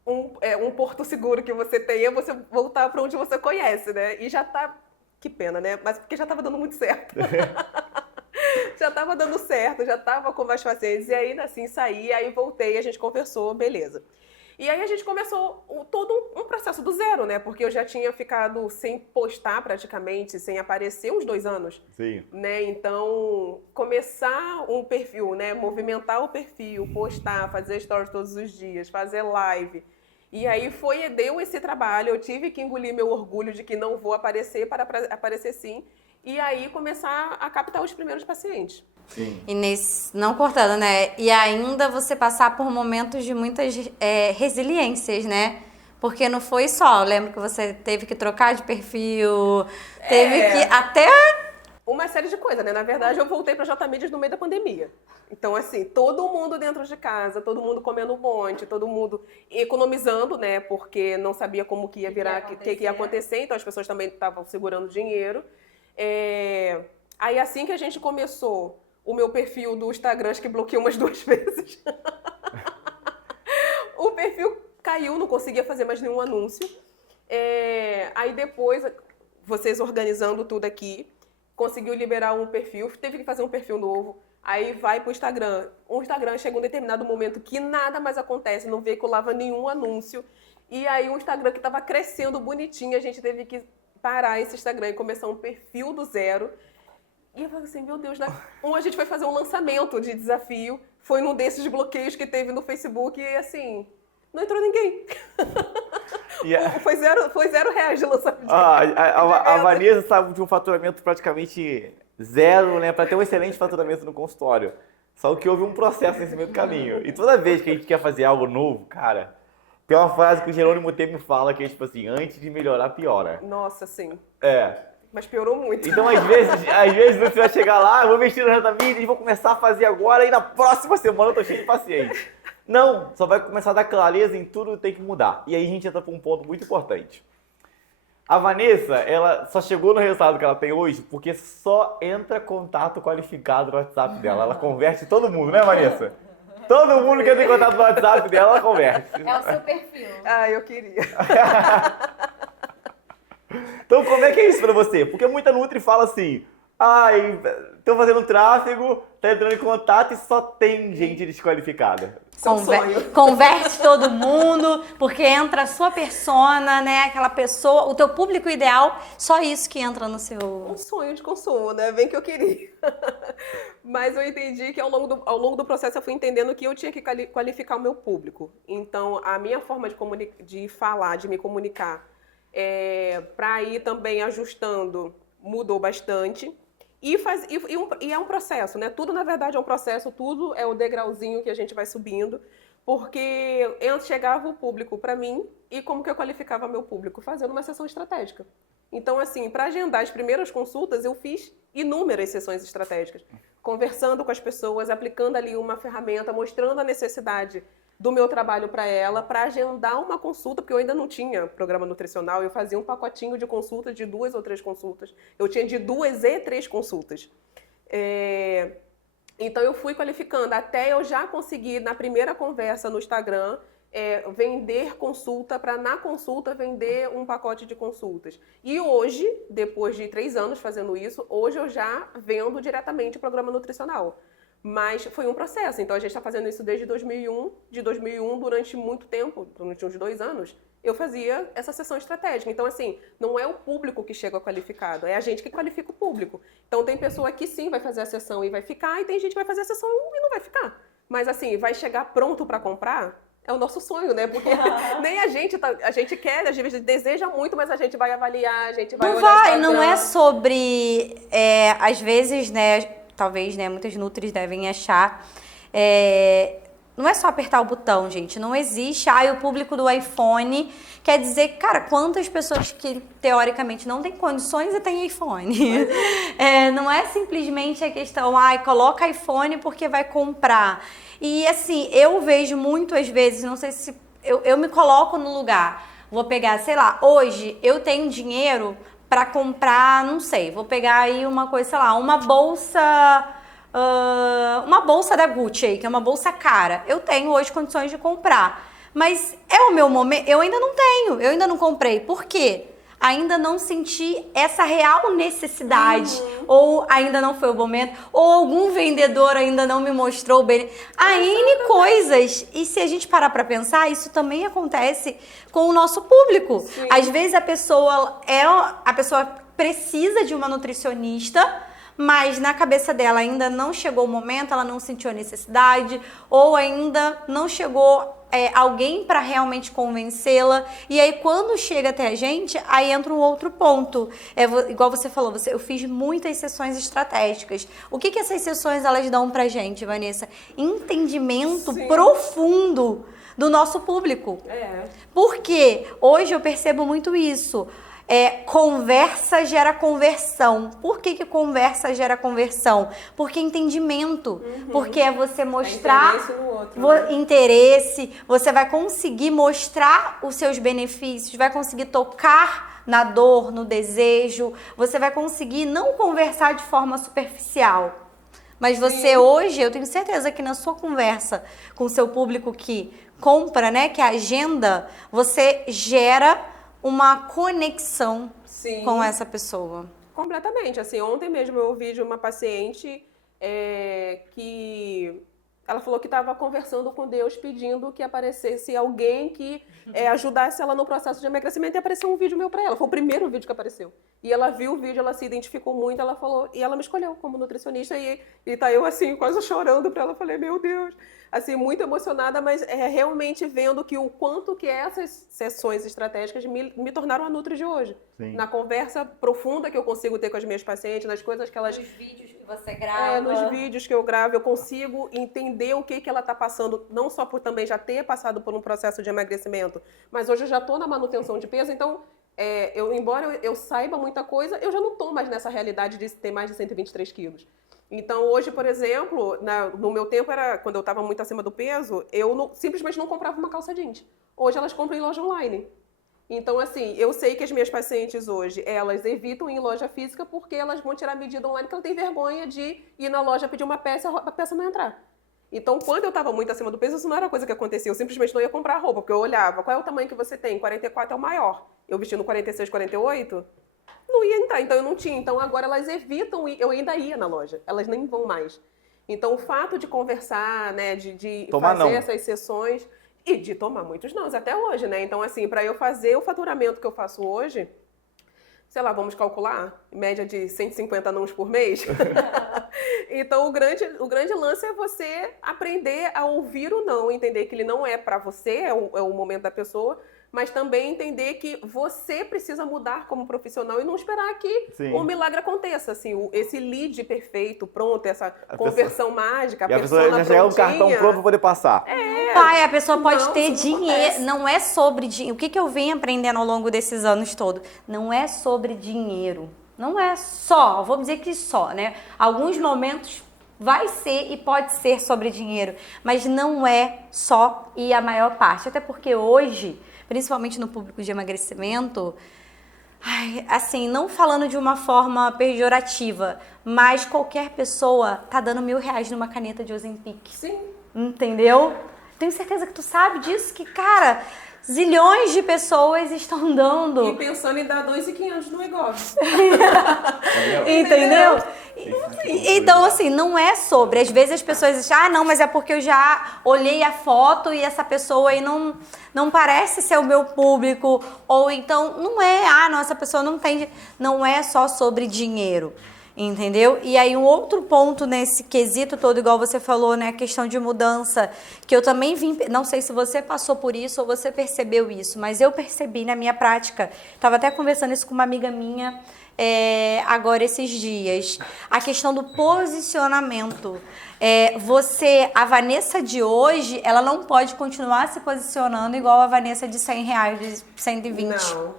Um porto seguro que você tem é você voltar para onde você conhece, né? E já tá... Que pena, né? Mas porque já tava dando muito certo. Já tava dando certo, já tava com mais pacientes. E aí, assim, saí, aí voltei, a gente conversou, beleza. E aí a gente começou todo um processo do zero, né? Porque eu já tinha ficado sem postar praticamente, sem aparecer uns 2 anos. Sim. Né? Então, começar um perfil, né? Movimentar o perfil, postar, fazer stories todos os dias, fazer live. E aí deu esse trabalho, eu tive que engolir meu orgulho de que não vou aparecer para aparecer sim. E aí começar a captar os primeiros pacientes. Sim. E não cortando, né? E ainda você passar por momentos de muitas resiliências, né? Porque não foi só. Eu lembro que você teve que trocar de perfil, teve que até... Uma série de coisas, né? Na verdade, eu voltei para JMedios no meio da pandemia. Então, assim, todo mundo dentro de casa, todo mundo comendo um monte, todo mundo economizando, né? Porque não sabia como que ia virar, o que ia acontecer. Então, as pessoas também estavam segurando dinheiro. Aí, assim que a gente começou o meu perfil do Instagram, acho que bloqueei umas 2 vezes. O perfil caiu, não conseguia fazer mais nenhum anúncio. Aí depois, vocês organizando tudo aqui, conseguiu liberar um perfil, teve que fazer um perfil novo. Aí vai pro Instagram. O Instagram chega um determinado momento que nada mais acontece, não veiculava nenhum anúncio. E aí o Instagram que estava crescendo bonitinho, a gente teve que parar esse Instagram e começar um perfil do zero. E eu falei assim, meu Deus, a gente foi fazer um lançamento de desafio, foi num desses bloqueios que teve no Facebook e assim, não entrou ninguém. Foi R$0 de lançamento. A Vanessa estava de um faturamento praticamente zero, né? Para ter um excelente faturamento no consultório. Só que houve um processo nesse meio do caminho. E toda vez que a gente quer fazer algo novo, cara, tem uma frase que o Jerônimo Tempo fala que é tipo assim, antes de melhorar, piora. Nossa, sim. Mas piorou muito. Então, às vezes você vai chegar lá, eu vou investir na JMedios e vou começar a fazer agora e na próxima semana eu tô cheio de paciente. Não, só vai começar a dar clareza em tudo, tem que mudar. E aí a gente entra para um ponto muito importante. A Vanessa, ela só chegou no resultado que ela tem hoje porque só entra contato qualificado no WhatsApp dela. Ela converte todo mundo, né, Vanessa? Todo mundo que entra em contato no WhatsApp dela, ela converte. É o seu perfil. Eu queria. Então, como é que é isso pra você? Porque muita Nutri fala assim, tô fazendo tráfego, tá entrando em contato e só tem gente desqualificada. Converte todo mundo, porque entra a sua persona, né? Aquela pessoa, o teu público ideal, só isso que entra no seu... Um sonho de consumo, né? Bem que eu queria. Mas eu entendi que ao longo do processo eu fui entendendo que eu tinha que qualificar o meu público. Então, a minha forma de falar, de me comunicar, para ir também ajustando, mudou bastante. E é um processo, né? Tudo, na verdade, é um processo, tudo é o degrauzinho que a gente vai subindo, porque antes chegava o público para mim e como que eu qualificava meu público? Fazendo uma sessão estratégica. Então, assim, para agendar as primeiras consultas, eu fiz inúmeras sessões estratégicas, conversando com as pessoas, aplicando ali uma ferramenta, mostrando a necessidade do meu trabalho para ela, para agendar uma consulta, porque eu ainda não tinha programa nutricional, eu fazia um pacotinho de consultas, de 2 ou 3 consultas. Eu tinha de 2 e 3 consultas. Então eu fui qualificando até eu já conseguir, na primeira conversa no Instagram, vender consulta para na consulta vender um pacote de consultas. E hoje, depois de 3 anos fazendo isso, hoje eu já vendo diretamente o programa nutricional. Mas foi um processo, então a gente está fazendo isso desde 2001. De 2001, durante muito tempo, durante uns 2 anos, eu fazia essa sessão estratégica. Então, assim, não é o público que chega qualificado, é a gente que qualifica o público. Então, tem pessoa que sim vai fazer a sessão e vai ficar, e tem gente que vai fazer a sessão e não vai ficar. Mas, assim, vai chegar pronto para comprar? É o nosso sonho, né? Porque nem a gente quer, a gente deseja muito, mas a gente vai avaliar, a gente vai olhar. Não é sobre, às vezes, né, talvez, né, muitas nutris devem achar, não é só apertar o botão, gente. Não existe, o público do iPhone quer dizer, cara, quantas pessoas que teoricamente não têm condições e têm iPhone. Não é simplesmente a questão, coloca iPhone porque vai comprar. E assim, eu vejo muito às vezes, não sei se eu me coloco no lugar. Vou pegar, sei lá, hoje eu tenho dinheiro para comprar, não sei, vou pegar aí uma coisa, sei lá, uma bolsa da Gucci aí, que é uma bolsa cara. Eu tenho hoje condições de comprar. Mas é o meu momento, eu ainda não tenho, eu ainda não comprei. Por quê? Ainda não senti essa real necessidade, ou ainda não foi o momento, ou algum vendedor ainda não me mostrou o benefício. Há N coisas. E se a gente parar para pensar, isso também acontece com o nosso público. Sim. Às vezes a pessoa precisa de uma nutricionista, mas na cabeça dela ainda não chegou o momento, ela não sentiu a necessidade, ou ainda não chegou alguém para realmente convencê-la. E aí quando chega até a gente, aí entra um outro ponto. Igual você falou, eu fiz muitas sessões estratégicas. O que essas sessões elas dão pra gente, Vanessa? Entendimento profundo do nosso público. Porque hoje eu percebo muito isso. Conversa gera conversão. Por que conversa gera conversão? Porque entendimento. Porque é você mostrar interesse no outro, interesse, você vai conseguir mostrar os seus benefícios, vai conseguir tocar na dor, no desejo, você vai conseguir não conversar de forma superficial. Mas você hoje, eu tenho certeza que na sua conversa com o seu público que compra, né, que agenda, você gera uma conexão com essa pessoa. Completamente. Assim, ontem mesmo eu ouvi de uma paciente que ela falou que estava conversando com Deus pedindo que aparecesse alguém que ajudasse ela no processo de emagrecimento, e apareceu um vídeo meu para ela. Foi o primeiro vídeo que apareceu. E ela viu o vídeo, ela se identificou muito, ela falou, e ela me escolheu como nutricionista, e tá eu assim, quase chorando para ela. Falei, meu Deus, assim, muito emocionada, mas realmente vendo que o quanto que essas sessões estratégicas me tornaram a Nutri de hoje. Sim. Na conversa profunda que eu consigo ter com as minhas pacientes, nas coisas que elas... Nos vídeos que você grava. Nos vídeos que eu gravo, eu consigo entender o que ela está passando, não só por também já ter passado por um processo de emagrecimento, mas hoje eu já estou na manutenção de peso, então, embora eu saiba muita coisa, eu já não estou mais nessa realidade de ter mais de 123 quilos. Então, hoje, por exemplo, no meu tempo, quando eu estava muito acima do peso, eu simplesmente não comprava uma calça jeans. Hoje elas compram em loja online. Então, assim, eu sei que as minhas pacientes hoje, elas evitam ir em loja física porque elas vão tirar a medida online, porque ela tem vergonha de ir na loja pedir uma peça, a peça não entrar. Então, quando eu estava muito acima do peso, isso não era coisa que acontecia. Eu simplesmente não ia comprar roupa, porque eu olhava, qual é o tamanho que você tem? 44 é o maior. Eu vestindo 46, 48, não ia entrar. Então, eu não tinha. Então, agora elas evitam ir. Eu ainda ia na loja. Elas nem vão mais. Então, o fato de conversar, né, de fazer essas sessões... E de tomar muitos nãos, até hoje, né? Então, assim, para eu fazer o faturamento que eu faço hoje, sei lá, vamos calcular, média de 150 nãos por mês. Então, o grande lance é você aprender a ouvir o não, entender que ele não é para você, é o momento da pessoa, mas também entender que você precisa mudar como profissional e não esperar que o milagre aconteça. Assim, esse lead perfeito, pronto, essa conversão mágica, a pessoa já chega um cartão pronto para poder passar. Pai, a pessoa pode ter dinheiro, não é sobre dinheiro. O que eu venho aprendendo ao longo desses anos todos? Não é sobre dinheiro. Não é só, vou dizer que só, né? Alguns momentos vai ser e pode ser sobre dinheiro, mas não é só e a maior parte. Até porque hoje, principalmente no público de emagrecimento, assim, não falando de uma forma pejorativa, mas qualquer pessoa tá dando R$1.000 numa caneta de Ozempic. Sim. Entendeu? Tenho certeza que tu sabe disso, que, cara, zilhões de pessoas estão dando. E pensando em dar 2.500 no negócio. Entendeu? Então, assim, não é sobre. Às vezes as pessoas dizem, não, mas é porque eu já olhei a foto e essa pessoa aí não parece ser o meu público. Ou então, não é, não, essa pessoa não tem. Não é só sobre dinheiro. Entendeu? E aí um outro ponto nesse quesito todo, igual você falou, né, a questão de mudança, que eu também não sei se você passou por isso ou você percebeu isso, mas eu percebi na minha prática, estava até conversando isso com uma amiga minha, agora esses dias. A questão do posicionamento. A Vanessa de hoje, ela não pode continuar se posicionando igual a Vanessa de R$100, de 120. Não.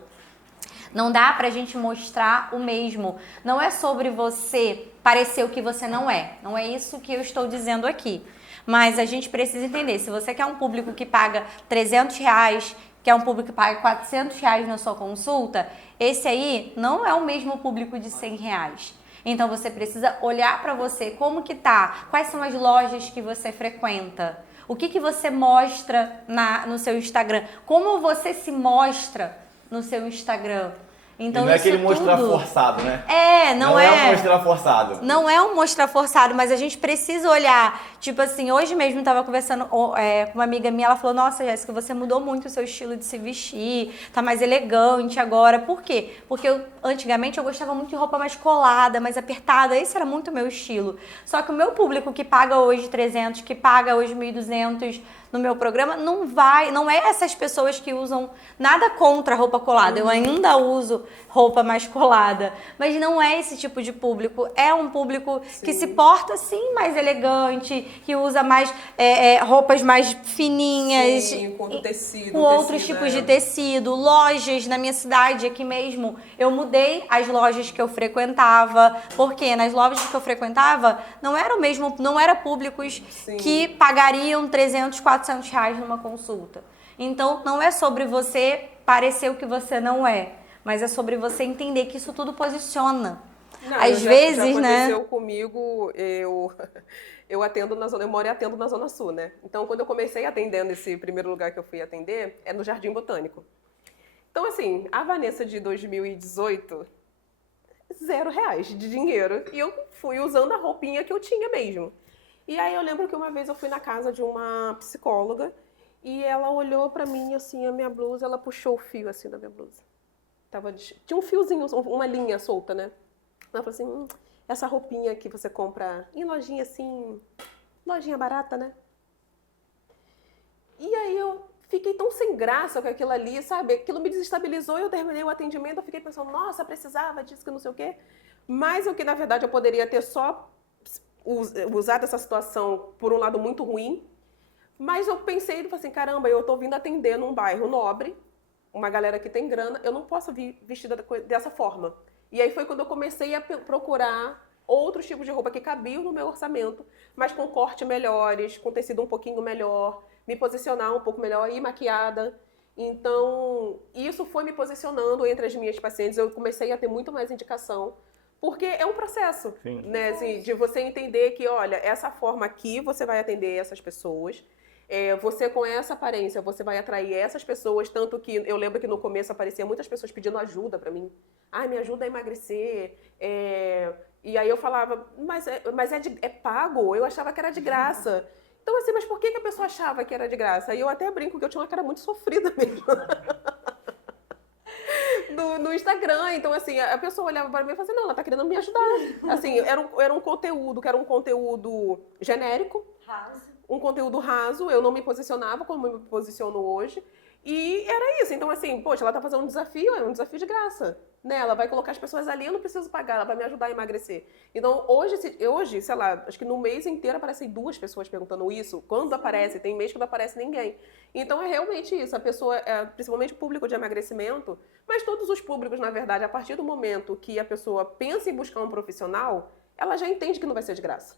Não dá pra gente mostrar o mesmo. Não é sobre você parecer o que você não é. Não é isso que eu estou dizendo aqui. Mas a gente precisa entender, se você quer um público que paga R$300, quer um público que paga R$400 na sua consulta, esse aí não é o mesmo público de R$100. Então você precisa olhar pra você, como que tá, quais são as lojas que você frequenta, o que você mostra no seu Instagram, como você se mostra no seu Instagram. Então, e não é aquele isso mostrar tudo... forçado, né? Não é é um mostrar forçado. Não é um mostrar forçado, mas a gente precisa olhar. Tipo assim, hoje mesmo eu tava conversando com uma amiga minha, ela falou, nossa, Jéssica, você mudou muito o seu estilo de se vestir, tá mais elegante agora. Por quê? Porque antigamente eu gostava muito de roupa mais colada, mais apertada, esse era muito o meu estilo. Só que o meu público que paga hoje 300, que paga hoje 1.200 no meu programa, não é essas pessoas que usam nada contra a roupa colada. Eu ainda uso roupa mais colada, mas não é esse tipo de público. É um público que se porta assim mais elegante, que usa mais roupas mais fininhas, Sim, com tecido, com outros tipos de tecido, lojas na minha cidade aqui mesmo. Eu mudei as lojas que eu frequentava, porque nas lojas que eu frequentava não era públicos que pagariam 300, 400 reais numa consulta. Então, não é sobre você parecer o que você não é, mas é sobre você entender que isso tudo posiciona. Não, Às já vezes, aconteceu comigo, eu atendo eu moro e atendo na Zona Sul, né? Então, quando eu comecei atendendo, esse primeiro lugar que eu fui atender, é no Jardim Botânico. Então, assim, a Vanessa de 2018, R$0 de dinheiro. E eu fui usando a roupinha que eu tinha mesmo. E aí eu lembro que uma vez eu fui na casa de uma psicóloga e ela olhou pra mim, assim, a minha blusa, ela puxou o fio, assim, da minha blusa. Tinha um fiozinho, uma linha solta, né? Ela falou assim, essa roupinha que você compra em lojinha, assim, lojinha barata, né? E aí eu fiquei tão sem graça com aquilo ali, sabe? Aquilo me desestabilizou e eu terminei o atendimento, eu fiquei pensando, nossa, precisava disso, que não sei o quê. Mas o que, na verdade, eu poderia ter só usado essa situação por um lado muito ruim. Mas eu pensei, falei assim, caramba, eu tô vindo atender num bairro nobre, uma galera que tem grana, eu não posso vir vestida dessa forma. E aí foi quando eu comecei a procurar outros tipos de roupa que cabiam no meu orçamento, mas com corte melhores, com tecido um pouquinho melhor, me posicionar um pouco melhor e maquiada. Então, isso foi me posicionando entre as minhas pacientes. Eu comecei a ter muito mais indicação, porque é um processo, né? Assim, de você entender que, olha, essa forma aqui você vai atender essas pessoas. Você com essa aparência, você vai atrair essas pessoas, tanto que eu lembro que no começo aparecia muitas pessoas pedindo ajuda pra mim. Ai, me ajuda a emagrecer. E aí eu falava, mas é pago? Eu achava que era de graça. Então assim, mas por que a pessoa achava que era de graça? E eu até brinco que eu tinha uma cara muito sofrida mesmo. No Instagram, então assim, a pessoa olhava para mim e falava assim, não, ela tá querendo me ajudar. Assim, era um conteúdo que era um conteúdo genérico. Um conteúdo raso, eu não me posicionava como eu me posiciono hoje. E era isso. Então, assim, poxa, ela tá fazendo um desafio, é um desafio de graça. Né? Ela vai colocar as pessoas ali, eu não preciso pagar, ela vai me ajudar a emagrecer. Então, hoje, sei lá, acho que no mês inteiro aparecem 2 pessoas perguntando isso. Quando aparece, tem mês que não aparece ninguém. Então, é realmente isso. A pessoa, principalmente o público de emagrecimento, mas todos os públicos, na verdade, a partir do momento que a pessoa pensa em buscar um profissional, ela já entende que não vai ser de graça.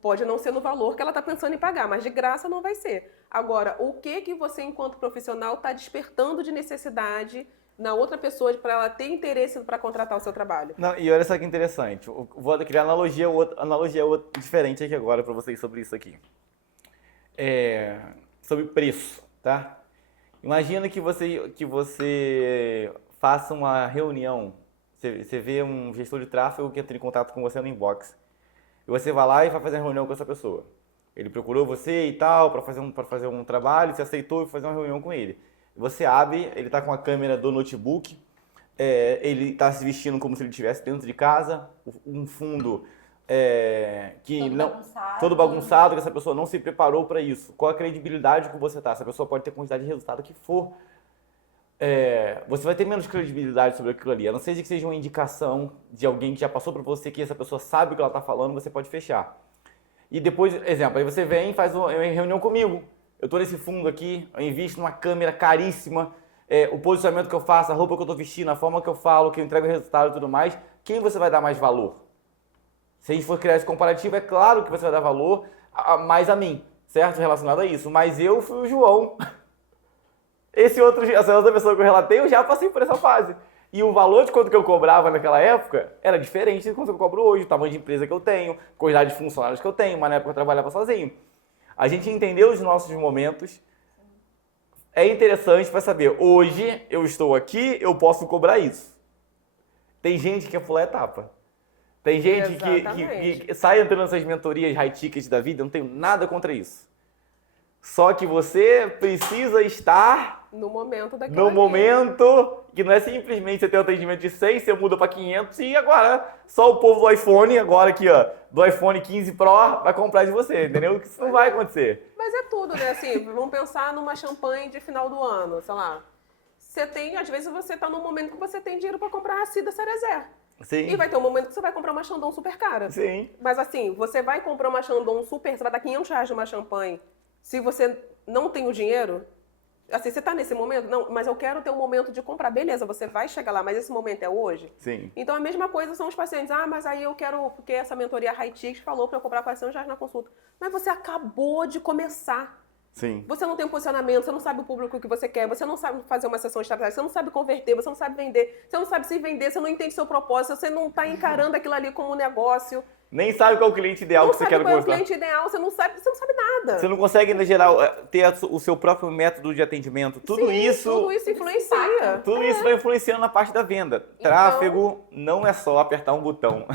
Pode não ser no valor que ela está pensando em pagar, mas de graça não vai ser. Agora, o que você, enquanto profissional, está despertando de necessidade na outra pessoa para ela ter interesse para contratar o seu trabalho? Não, e olha só que interessante. Vou criar analogia diferente aqui agora para vocês sobre isso aqui. Sobre preço, tá? Imagina que você faça uma reunião. Você vê um gestor de tráfego que entra em contato com você no inbox. E você vai lá e vai fazer uma reunião com essa pessoa. Ele procurou você e tal para fazer um trabalho, você aceitou e fazer uma reunião com ele. Você abre, ele está com a câmera do notebook, ele está se vestindo como se ele estivesse dentro de casa, um fundo todo bagunçado, que essa pessoa não se preparou para isso. Qual a credibilidade que você está? Essa pessoa pode ter quantidade de resultado que for. você vai ter menos credibilidade sobre aquilo ali. A não ser que seja uma indicação de alguém que já passou para você, que essa pessoa sabe o que ela está falando, você pode fechar. E depois, exemplo, aí você vem e faz uma reunião comigo. Eu estou nesse fundo aqui, eu invisto numa câmera caríssima, o posicionamento que eu faço, a roupa que eu estou vestindo, a forma que eu falo, que eu entrego o resultado e tudo mais. Quem você vai dar mais valor? Se a gente for criar esse comparativo, é claro que você vai dar valor mais a mim, certo? Relacionado a isso. Mas eu fui o João. Essa outra pessoa que eu relatei, eu já passei por essa fase. E o valor de quanto que eu cobrava naquela época era diferente de quanto eu cobro hoje, o tamanho de empresa que eu tenho, quantidade de funcionários que eu tenho, mas na época eu trabalhava sozinho. A gente entendeu os nossos momentos. É interessante para saber, hoje eu estou aqui, eu posso cobrar isso. Tem gente que quer pular etapa. Tem gente que sai entrando nessas mentorias high ticket da vida, eu não tenho nada contra isso. Só que você precisa estar no momento no momento que não é simplesmente você ter um atendimento de 100, você muda para 500 e agora só o povo do iPhone, agora aqui ó, do iPhone 15 Pro vai comprar de você, entendeu? Isso não vai acontecer. Mas é tudo, né? Assim, vamos pensar numa champanhe de final do ano, sei lá. Às vezes você tá num momento que você tem dinheiro para comprar a Cida Cerezer. Sim. E vai ter um momento que você vai comprar uma Chandon super cara. Sim. Mas assim, você vai comprar uma Chandon super, você vai dar R$500 numa champanhe. Se você não tem o dinheiro, assim, você tá nesse momento? Não, mas eu quero ter um momento de comprar. Beleza, você vai chegar lá, mas esse momento é hoje? Sim. Então a mesma coisa são os pacientes. Ah, mas aí eu quero, porque essa mentoria high ticket falou para eu comprar R$400 na consulta. Mas você acabou de começar. Sim. Você não tem um posicionamento, você não sabe o público que você quer, você não sabe fazer uma sessão estratégica, você não sabe converter, você não sabe vender, você não sabe se vender, você não entende seu propósito, você não está encarando aquilo ali como um negócio. Nem sabe qual é o cliente ideal que você quer conversar. Não sabe qual é o cliente ideal, você não sabe nada. Você não consegue, ainda geral, ter o seu próprio método de atendimento. Tudo isso influencia. Tudo isso vai influenciando na parte da venda. Tráfego não é só apertar um botão.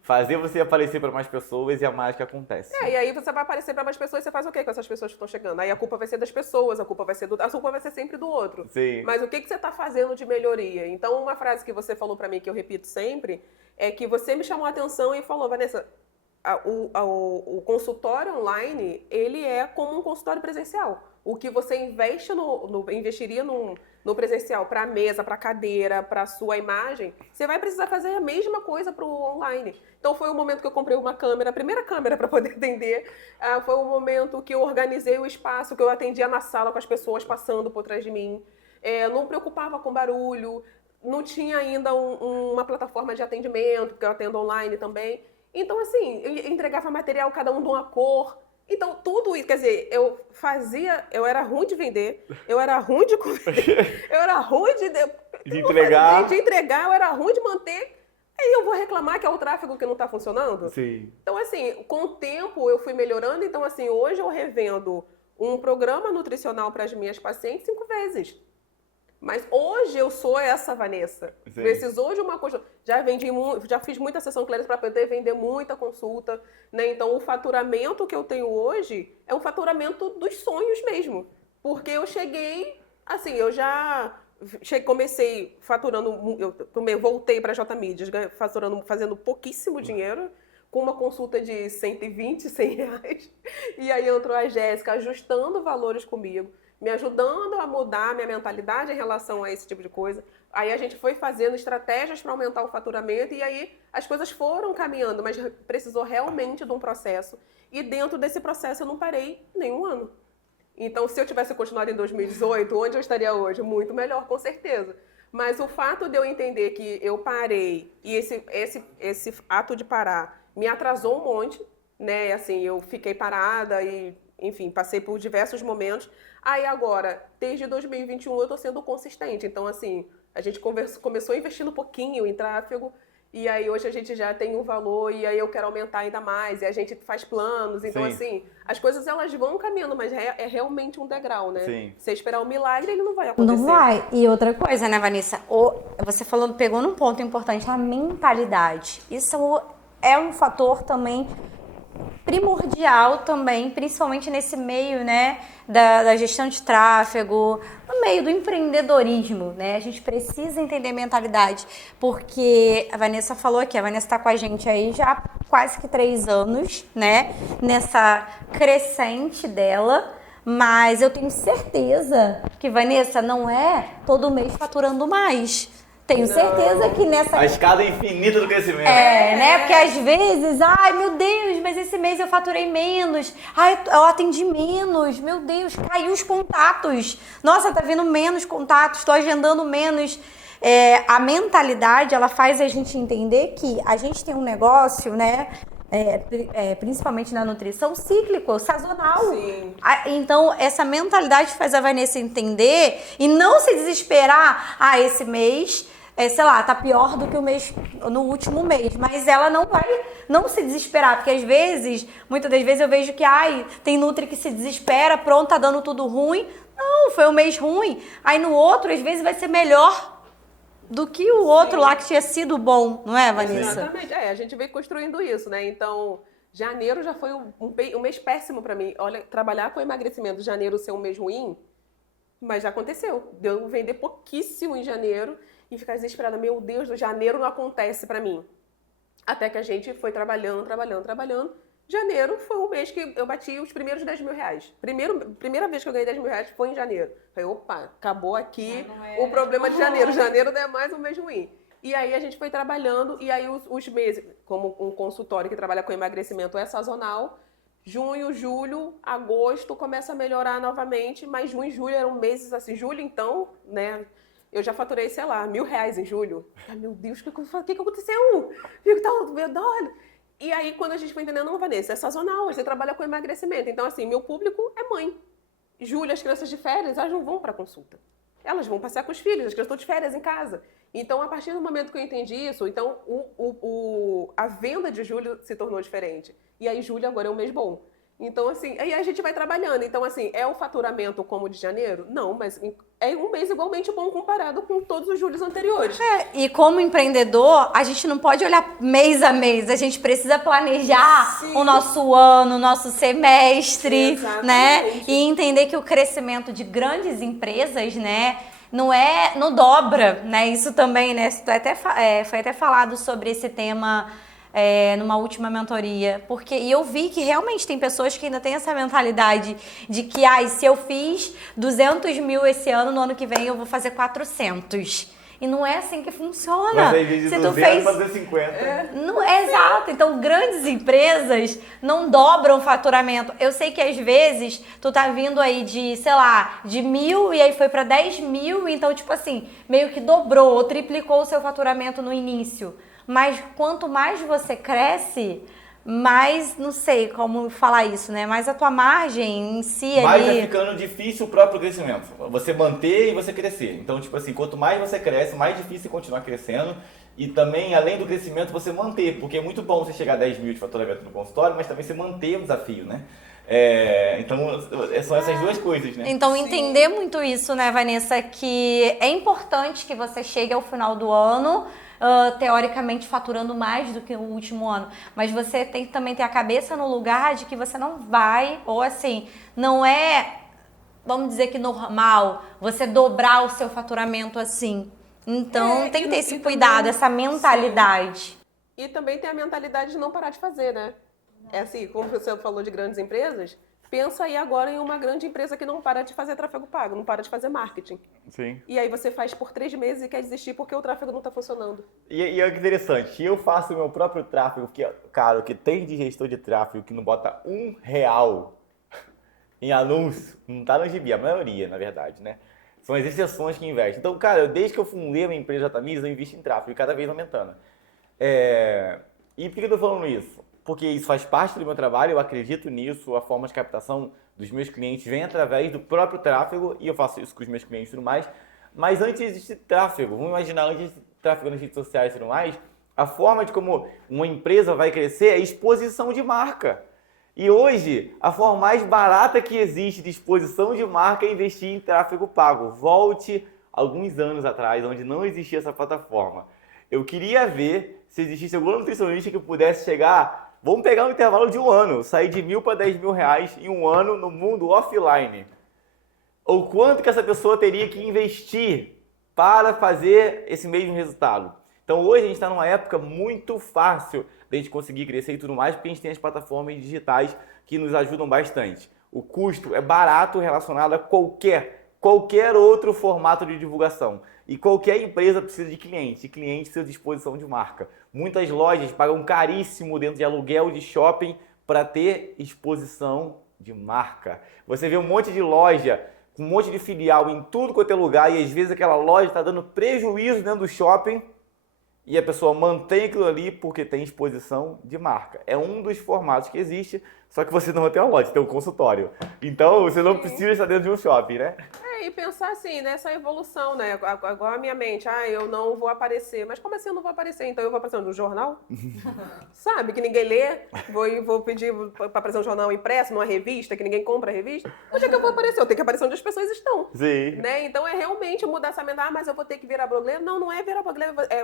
Fazer você aparecer para mais pessoas e a mágica acontece. E aí você vai aparecer para mais pessoas, você faz o quê com essas pessoas que estão chegando? Aí a culpa vai ser das pessoas, a culpa vai ser sempre do outro. Sim. Mas o que você está fazendo de melhoria? Então, uma frase que você falou para mim, que eu repito sempre, é que você me chamou a atenção e falou, Vanessa, o consultório online, ele é como um consultório presencial. O que você investiria no presencial, para a mesa, para a cadeira, para a sua imagem, você vai precisar fazer a mesma coisa para o online. Então foi o momento que eu comprei uma câmera, a primeira câmera para poder atender. Foi o momento que eu organizei o espaço, que eu atendia na sala com as pessoas passando por trás de mim. Não preocupava com barulho, não tinha ainda uma plataforma de atendimento, porque eu atendo online também. Então, assim, eu entregava material, cada um de uma cor. Então, tudo isso, quer dizer, eu era ruim de vender, eu era ruim de converter, eu era ruim de entregar, eu era ruim de manter. Aí eu vou reclamar que é o tráfego que não está funcionando? Sim. Então, assim, com o tempo eu fui melhorando. Então, assim, hoje eu revendo um programa nutricional para as minhas pacientes 5 vezes. Mas hoje eu sou essa Vanessa. Sim. Precisou de uma coisa. Já fiz muita sessão clínica para poder vender muita consulta, né? Então o faturamento que eu tenho hoje é um faturamento dos sonhos mesmo. Porque eu cheguei, assim, comecei faturando, voltei para a JMídias, fazendo pouquíssimo dinheiro, com uma consulta de 120, 100 reais. E aí entrou a Jéssica ajustando valores comigo, me ajudando a mudar a minha mentalidade em relação a esse tipo de coisa. Aí a gente foi fazendo estratégias para aumentar o faturamento e aí as coisas foram caminhando, mas precisou realmente de um processo. E dentro desse processo eu não parei nenhum ano. Então, se eu tivesse continuado em 2018, onde eu estaria hoje? Muito melhor, com certeza. Mas o fato de eu entender que eu parei e esse ato de parar me atrasou um monte, né? Assim, eu fiquei parada e, enfim, passei por diversos momentos. Aí agora, desde 2021, eu tô sendo consistente. Então, assim, a gente começou investindo um pouquinho em tráfego e aí hoje a gente já tem um valor e aí eu quero aumentar ainda mais. E a gente faz planos. Então, Sim. assim, as coisas elas vão caminhando, mas é realmente um degrau, né? Sim. Se esperar um milagre, ele não vai acontecer. Não vai. E outra coisa, né, Vanessa? Você pegou num ponto importante, a mentalidade. Isso é um fator também primordial também, principalmente nesse meio, né, da gestão de tráfego, no meio do empreendedorismo, né? A gente precisa entender mentalidade, porque a Vanessa falou aqui, a Vanessa está com a gente aí já há quase que 3 anos, né, nessa crescente dela, Mas eu tenho certeza que, Vanessa, não é todo mês faturando mais. Tenho certeza que nessa... A escada infinita do crescimento. né? Porque às vezes, ai meu Deus, mas esse mês eu faturei menos. Ai, eu atendi menos. Meu Deus, caiu os contatos. Nossa, tá vindo menos contatos, tô agendando menos. A mentalidade, ela faz a gente entender que a gente tem um negócio, né? Principalmente na nutrição, cíclico, sazonal. Sim. Então, essa mentalidade faz a Vanessa entender e não se desesperar. Esse mês, sei lá, tá pior do que o mês no último mês. Mas ela não vai não se desesperar, porque às vezes, muitas das vezes eu vejo que tem Nutri que se desespera, pronto, tá dando tudo ruim. Não, foi um mês ruim. Aí no outro, às vezes, vai ser melhor do que o outro lá que tinha sido bom, não é, Vanessa? Exatamente. A gente veio construindo isso, né? Então, janeiro já foi um mês péssimo pra mim. Olha, trabalhar com emagrecimento, janeiro ser um mês ruim, mas já aconteceu. Deu vender pouquíssimo em janeiro e ficar desesperada. Meu Deus, janeiro não acontece pra mim. Até que a gente foi trabalhando. Janeiro foi um mês que eu bati os primeiros 10 mil reais. Primeira vez que eu ganhei 10 mil reais foi em janeiro. Falei, opa, acabou aqui o problema de janeiro. Janeiro não é mais um mês ruim. E aí a gente foi trabalhando, e aí os meses, como um consultório que trabalha com emagrecimento é sazonal, junho, julho, agosto começa a melhorar novamente, mas junho e julho eram meses assim. Julho, então, né? Eu já faturei, sei lá, R$1.000 em julho. Ai, meu Deus, o que aconteceu? Fico tão doido. E aí, quando a gente foi entendendo, não, Vanessa, é sazonal, você trabalha com emagrecimento. Então, assim, meu público é mãe. Julho, as crianças de férias, elas não vão para consulta. Elas vão passear com os filhos, as crianças estão de férias em casa. Então, a partir do momento que eu entendi isso, então a venda de julho se tornou diferente. E aí, julho agora é um mês bom. Então, assim, aí a gente vai trabalhando. Então, assim, é o faturamento como o de janeiro? Não, mas é um mês igualmente bom comparado com todos os julhos anteriores. E como empreendedor, a gente não pode olhar mês a mês. A gente precisa planejar o nosso ano, o nosso semestre, né? E entender que o crescimento de grandes empresas, né? Não dobra, né? Isso também, né? Foi até falado sobre esse tema numa última mentoria, e eu vi que realmente tem pessoas que ainda têm essa mentalidade de que, se eu fiz 200 mil esse ano, no ano que vem eu vou fazer 400. E não é assim que funciona. Mas aí, de 200 fazer 50. Não é exato. Então, grandes empresas não dobram o faturamento. Eu sei que às vezes tu tá vindo aí de, sei lá, de 1.000 e aí foi pra 10 mil, então, tipo assim, meio que dobrou ou triplicou o seu faturamento no início. Mas quanto mais você cresce, mais, não sei como falar isso, né? Mais a tua margem em si mais ali... vai ficando difícil o próprio crescimento. Você manter e você crescer. Então, tipo assim, quanto mais você cresce, mais difícil é continuar crescendo. E também, além do crescimento, você manter. Porque é muito bom você chegar a 10 mil de faturamento no consultório, mas também você manter o desafio, né? Então, são essas duas coisas, né? Então, entender muito isso, né, Vanessa? Que é importante que você chegue ao final do ano... teoricamente faturando mais do que o último ano, mas você tem que também ter a cabeça no lugar de que você não vai, ou assim, não é, vamos dizer que normal, você dobrar o seu faturamento assim. Então tem que ter esse cuidado, também, essa mentalidade. Sim. E também tem a mentalidade de não parar de fazer, né? É assim, como você falou de grandes empresas, pensa aí agora em uma grande empresa que não para de fazer tráfego pago, não para de fazer marketing. Sim. E aí você faz por 3 meses e quer desistir porque o tráfego não está funcionando. E é interessante, eu faço o meu próprio tráfego, porque, cara, o que tem de gestor de tráfego que não bota R$1 em anúncio, não tá no gibi, a maioria, na verdade, né? São as exceções que investem. Então, cara, desde que eu fundei a minha empresa Tamires, eu invisto em tráfego, cada vez aumentando. E por que eu tô falando isso? Porque isso faz parte do meu trabalho, eu acredito nisso, a forma de captação dos meus clientes vem através do próprio tráfego, e eu faço isso com os meus clientes e tudo mais. Mas antes existe tráfego, vamos imaginar, antes de tráfego nas redes sociais e tudo mais, a forma de como uma empresa vai crescer é exposição de marca. E hoje, a forma mais barata que existe de exposição de marca é investir em tráfego pago. Volte alguns anos atrás, onde não existia essa plataforma. Eu queria ver se existisse algum nutricionista que pudesse chegar... Vamos pegar um intervalo de um ano, sair de 1.000 para 10 mil reais em um ano no mundo offline. Ou quanto que essa pessoa teria que investir para fazer esse mesmo resultado. Então hoje a gente está numa época muito fácil de a gente conseguir crescer e tudo mais, porque a gente tem as plataformas digitais que nos ajudam bastante. O custo é barato relacionado a qualquer outro formato de divulgação. E qualquer empresa precisa de cliente, e cliente precisa de exposição de marca. Muitas lojas pagam caríssimo dentro de aluguel de shopping para ter exposição de marca. Você vê um monte de loja, um monte de filial em tudo quanto é lugar e às vezes aquela loja está dando prejuízo dentro do shopping e a pessoa mantém aquilo ali porque tem exposição de marca. É um dos formatos que existe, só que você não tem uma loja, tem um consultório. Então você não precisa estar dentro de um shopping, né? E pensar assim, nessa evolução, né? Agora a minha mente, eu não vou aparecer. Mas como assim eu não vou aparecer? Então eu vou aparecer no jornal? Sabe, que ninguém lê. Vou pedir para aparecer no jornal impresso, numa revista, que ninguém compra a revista. Onde é que eu vou aparecer? Eu tenho que aparecer onde as pessoas estão. Sim. Né? Então é realmente mudar essa mente. Mas eu vou ter que virar blogueira? Não, não é virar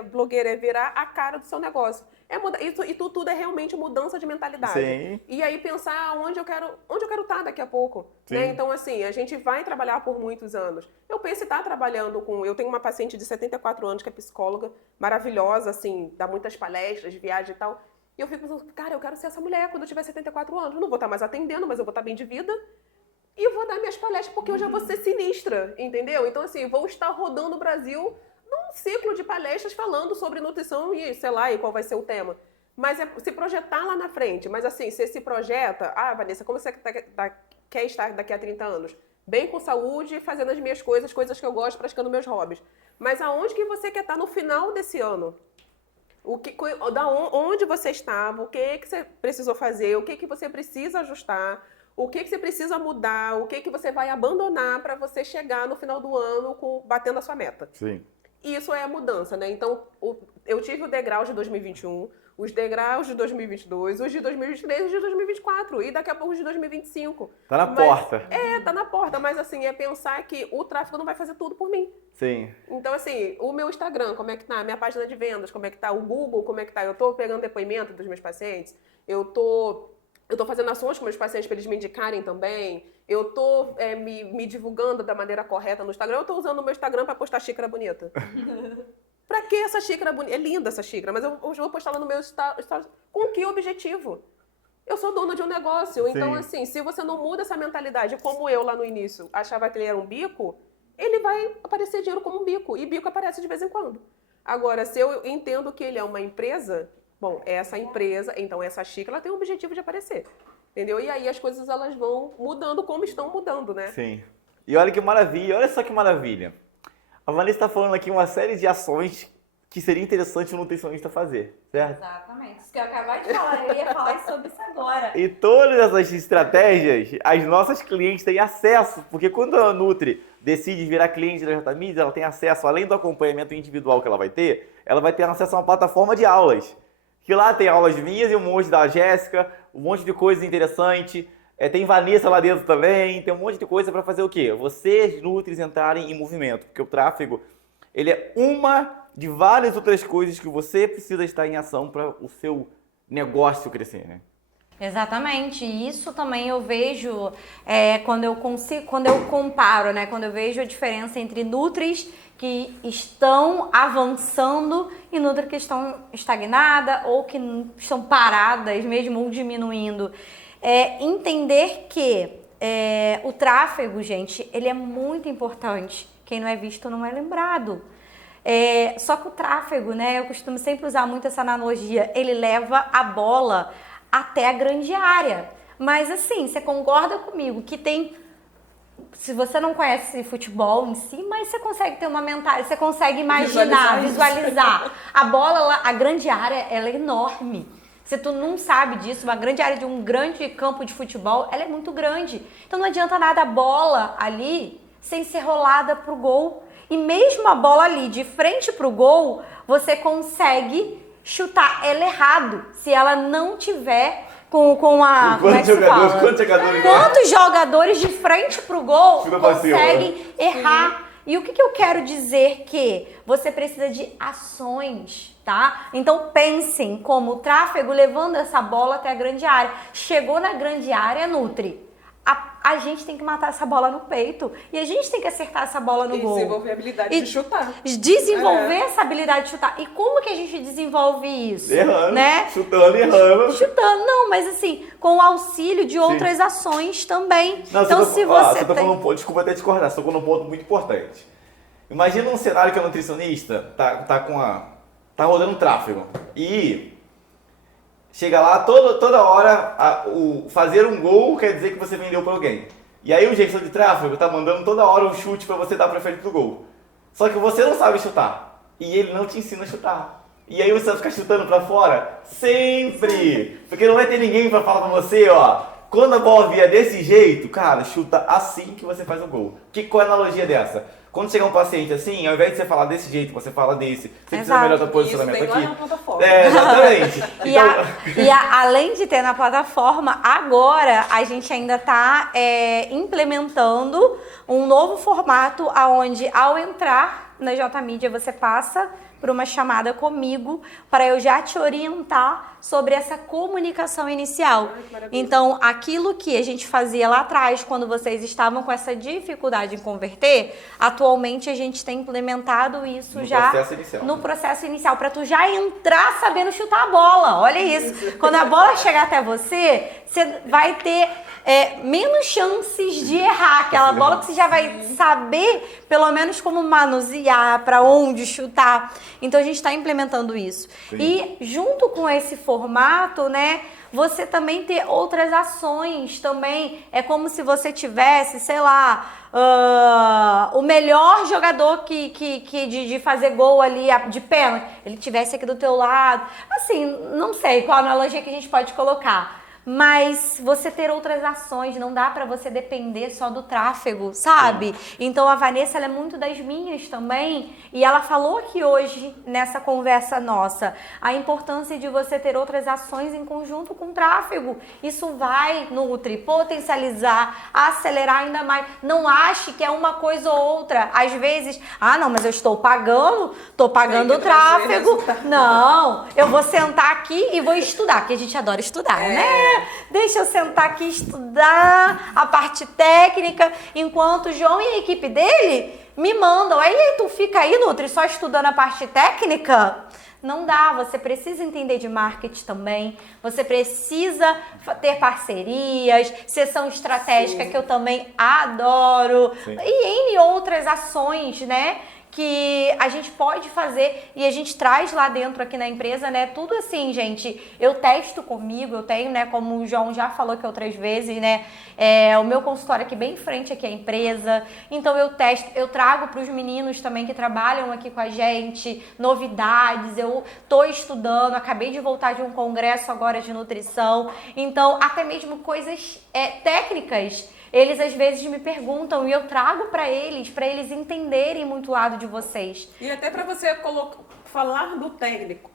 blogueira, é virar a cara do seu negócio. É mudar, isso tudo é realmente mudança de mentalidade. Sim. E aí pensar onde eu quero estar daqui a pouco. Né? Então, assim, a gente vai trabalhar por muitos anos. Eu penso em estar trabalhando com... Eu tenho uma paciente de 74 anos que é psicóloga, maravilhosa, assim, dá muitas palestras, viagens e tal. E eu fico pensando, cara, eu quero ser essa mulher quando eu tiver 74 anos. Eu não vou estar mais atendendo, mas eu vou estar bem de vida. E eu vou dar minhas palestras porque eu já vou ser sinistra, entendeu? Então, assim, vou estar rodando o Brasil num ciclo de palestras falando sobre nutrição e, sei lá, e qual vai ser o tema. Mas é se projetar lá na frente. Mas, assim, você se projeta... Vanessa, como você quer estar daqui a 30 anos? Bem com saúde, fazendo as minhas coisas que eu gosto, praticando meus hobbies. Mas aonde que você quer estar no final desse ano? Onde você estava? O que você precisou fazer? O que você precisa ajustar? O que você precisa mudar? O que você vai abandonar para você chegar no final do ano batendo a sua meta? Sim. Isso é a mudança, né? Então, eu tive o degrau de 2021, os degraus de 2022, os de 2023 os de 2024 e daqui a pouco os de 2025. Tá na porta. Tá na porta, mas assim, é pensar que o tráfego não vai fazer tudo por mim. Sim. Então, assim, o meu Instagram, como é que tá? Minha página de vendas, como é que tá? O Google, como é que tá? Eu tô pegando depoimento dos meus pacientes, eu tô fazendo ações com meus pacientes para eles me indicarem também. Eu tô me divulgando da maneira correta no Instagram. Eu tô usando o meu Instagram para postar xícara bonita. Pra que essa xícara bonita? É linda essa xícara, mas eu vou postar lá no meu stories. Com que objetivo? Eu sou dona de um negócio. Então, assim, se você não muda essa mentalidade, como eu lá no início achava que ele era um bico, ele vai aparecer dinheiro como um bico. E bico aparece de vez em quando. Agora, se eu entendo que ele é uma empresa... Bom, essa empresa, então essa xícara, ela tem o objetivo de aparecer, entendeu? E aí as coisas elas vão mudando como estão mudando, né? Sim. E olha que maravilha, olha só que maravilha. A Vanessa está falando aqui uma série de ações que seria interessante o nutricionista fazer, certo? Exatamente. Isso que eu acabei de falar, eu ia falar sobre isso agora. E todas essas estratégias, as nossas clientes têm acesso, porque quando a Nutri decide virar cliente da JMedia, ela tem acesso, além do acompanhamento individual que ela vai ter acesso a uma plataforma de aulas. Que lá tem aulas minhas e um monte da Jéssica, um monte de coisa interessante. Tem Vanessa lá dentro também, tem um monte de coisa para fazer o quê? Vocês, Nutris, entrarem em movimento. Porque o tráfego, ele é uma de várias outras coisas que você precisa estar em ação para o seu negócio crescer, né? Exatamente, isso também eu vejo quando eu comparo, né? Quando eu vejo a diferença entre Nutris que estão avançando e Nutris que estão estagnadas ou que estão paradas mesmo ou diminuindo. Entender que o tráfego, gente, ele é muito importante. Quem não é visto não é lembrado. Só que o tráfego, né? Eu costumo sempre usar muito essa analogia. Ele leva a bola até a grande área. Mas assim, você concorda comigo que tem... Se você não conhece futebol em si, mas você consegue ter uma mentalidade, você consegue imaginar, visualizar. A bola, a grande área, ela é enorme. Se tu não sabe disso, uma grande área de um grande campo de futebol, ela é muito grande. Então não adianta nada a bola ali sem ser rolada pro gol. E mesmo a bola ali de frente pro gol, você consegue chutar ela errado, se ela não tiver com a... Quantos jogadores de frente pro gol conseguem errar? E o que eu quero dizer? Que você precisa de ações, tá? Então pensem como o tráfego levando essa bola até a grande área. Chegou na grande área, Nutri. a gente tem que matar essa bola no peito. E a gente tem que acertar essa bola no E gol. desenvolver a habilidade de chutar. Desenvolver essa habilidade de chutar. E como que a gente desenvolve isso? Errando, né? chutando e errando. Chutando, não, mas assim, com o auxílio de outras ações também. Não, então, se você tocou tem... num ponto, desculpa até discordar, você tocou num ponto muito importante. Imagina um cenário que a nutricionista tá rodando um tráfego e chega lá toda hora, fazer um gol quer dizer que você vendeu para alguém. E aí o gestor de tráfego tá mandando toda hora um chute para você dar para frente do gol. Só que você não sabe chutar e ele não te ensina a chutar. E aí você vai ficar chutando para fora sempre, porque não vai ter ninguém para falar para você, ó. Quando a bola vier desse jeito, cara, chuta assim que você faz o gol. Qual é a analogia dessa? Quando chegar um paciente assim, ao invés de você falar desse jeito, você fala desse. Você precisa melhorar o posicionamento isso tem aqui. lá na plataforma. Exatamente. Além de ter na plataforma, agora a gente ainda está implementando um novo formato onde, ao entrar na JMídia, você passa por uma chamada comigo para eu já te orientar sobre essa comunicação inicial. Então, aquilo que a gente fazia lá atrás, quando vocês estavam com essa dificuldade em converter, atualmente a gente tem implementado isso no processo inicial, para tu já entrar sabendo chutar a bola. Olha isso. Quando a bola chegar até você, você vai ter menos chances de errar aquela bola, que você já vai saber pelo menos como manusear, para onde chutar. Então a gente está implementando isso. Sim. E junto com esse formato, né, você também ter outras ações também. É como se você tivesse, sei lá, o melhor jogador de fazer gol ali de pênalti, ele tivesse aqui do teu lado. Assim, não sei qual a analogia que a gente pode colocar. Mas você ter outras ações, não dá pra você depender só do tráfego, sabe? Então a Vanessa, ela é muito das minhas também, e ela falou aqui hoje, nessa conversa nossa, a importância de você ter outras ações em conjunto com o tráfego. Isso vai, Nutri, potencializar, acelerar ainda mais. Não ache que é uma coisa ou outra. Às vezes, não, mas eu estou pagando o tráfego. Não, eu vou sentar aqui e vou estudar, porque a gente adora estudar, né? Deixa eu sentar aqui e estudar a parte técnica, enquanto o João e a equipe dele me mandam. Aí tu fica aí, Nutri, só estudando a parte técnica? Não dá, você precisa entender de marketing também, você precisa ter parcerias, sessão estratégica, que eu também adoro, e N outras ações, né? Que a gente pode fazer e a gente traz lá dentro aqui na empresa, né? Tudo assim, gente, eu testo comigo, eu tenho, né? Como o João já falou aqui outras vezes, né? O meu consultório aqui bem em frente aqui à empresa. Então eu testo, eu trago para os meninos também que trabalham aqui com a gente novidades. Eu tô estudando, acabei de voltar de um congresso agora de nutrição. Então, até mesmo coisas técnicas. Eles às vezes me perguntam e eu trago para eles entenderem muito o lado de vocês. E até para você falar no técnico,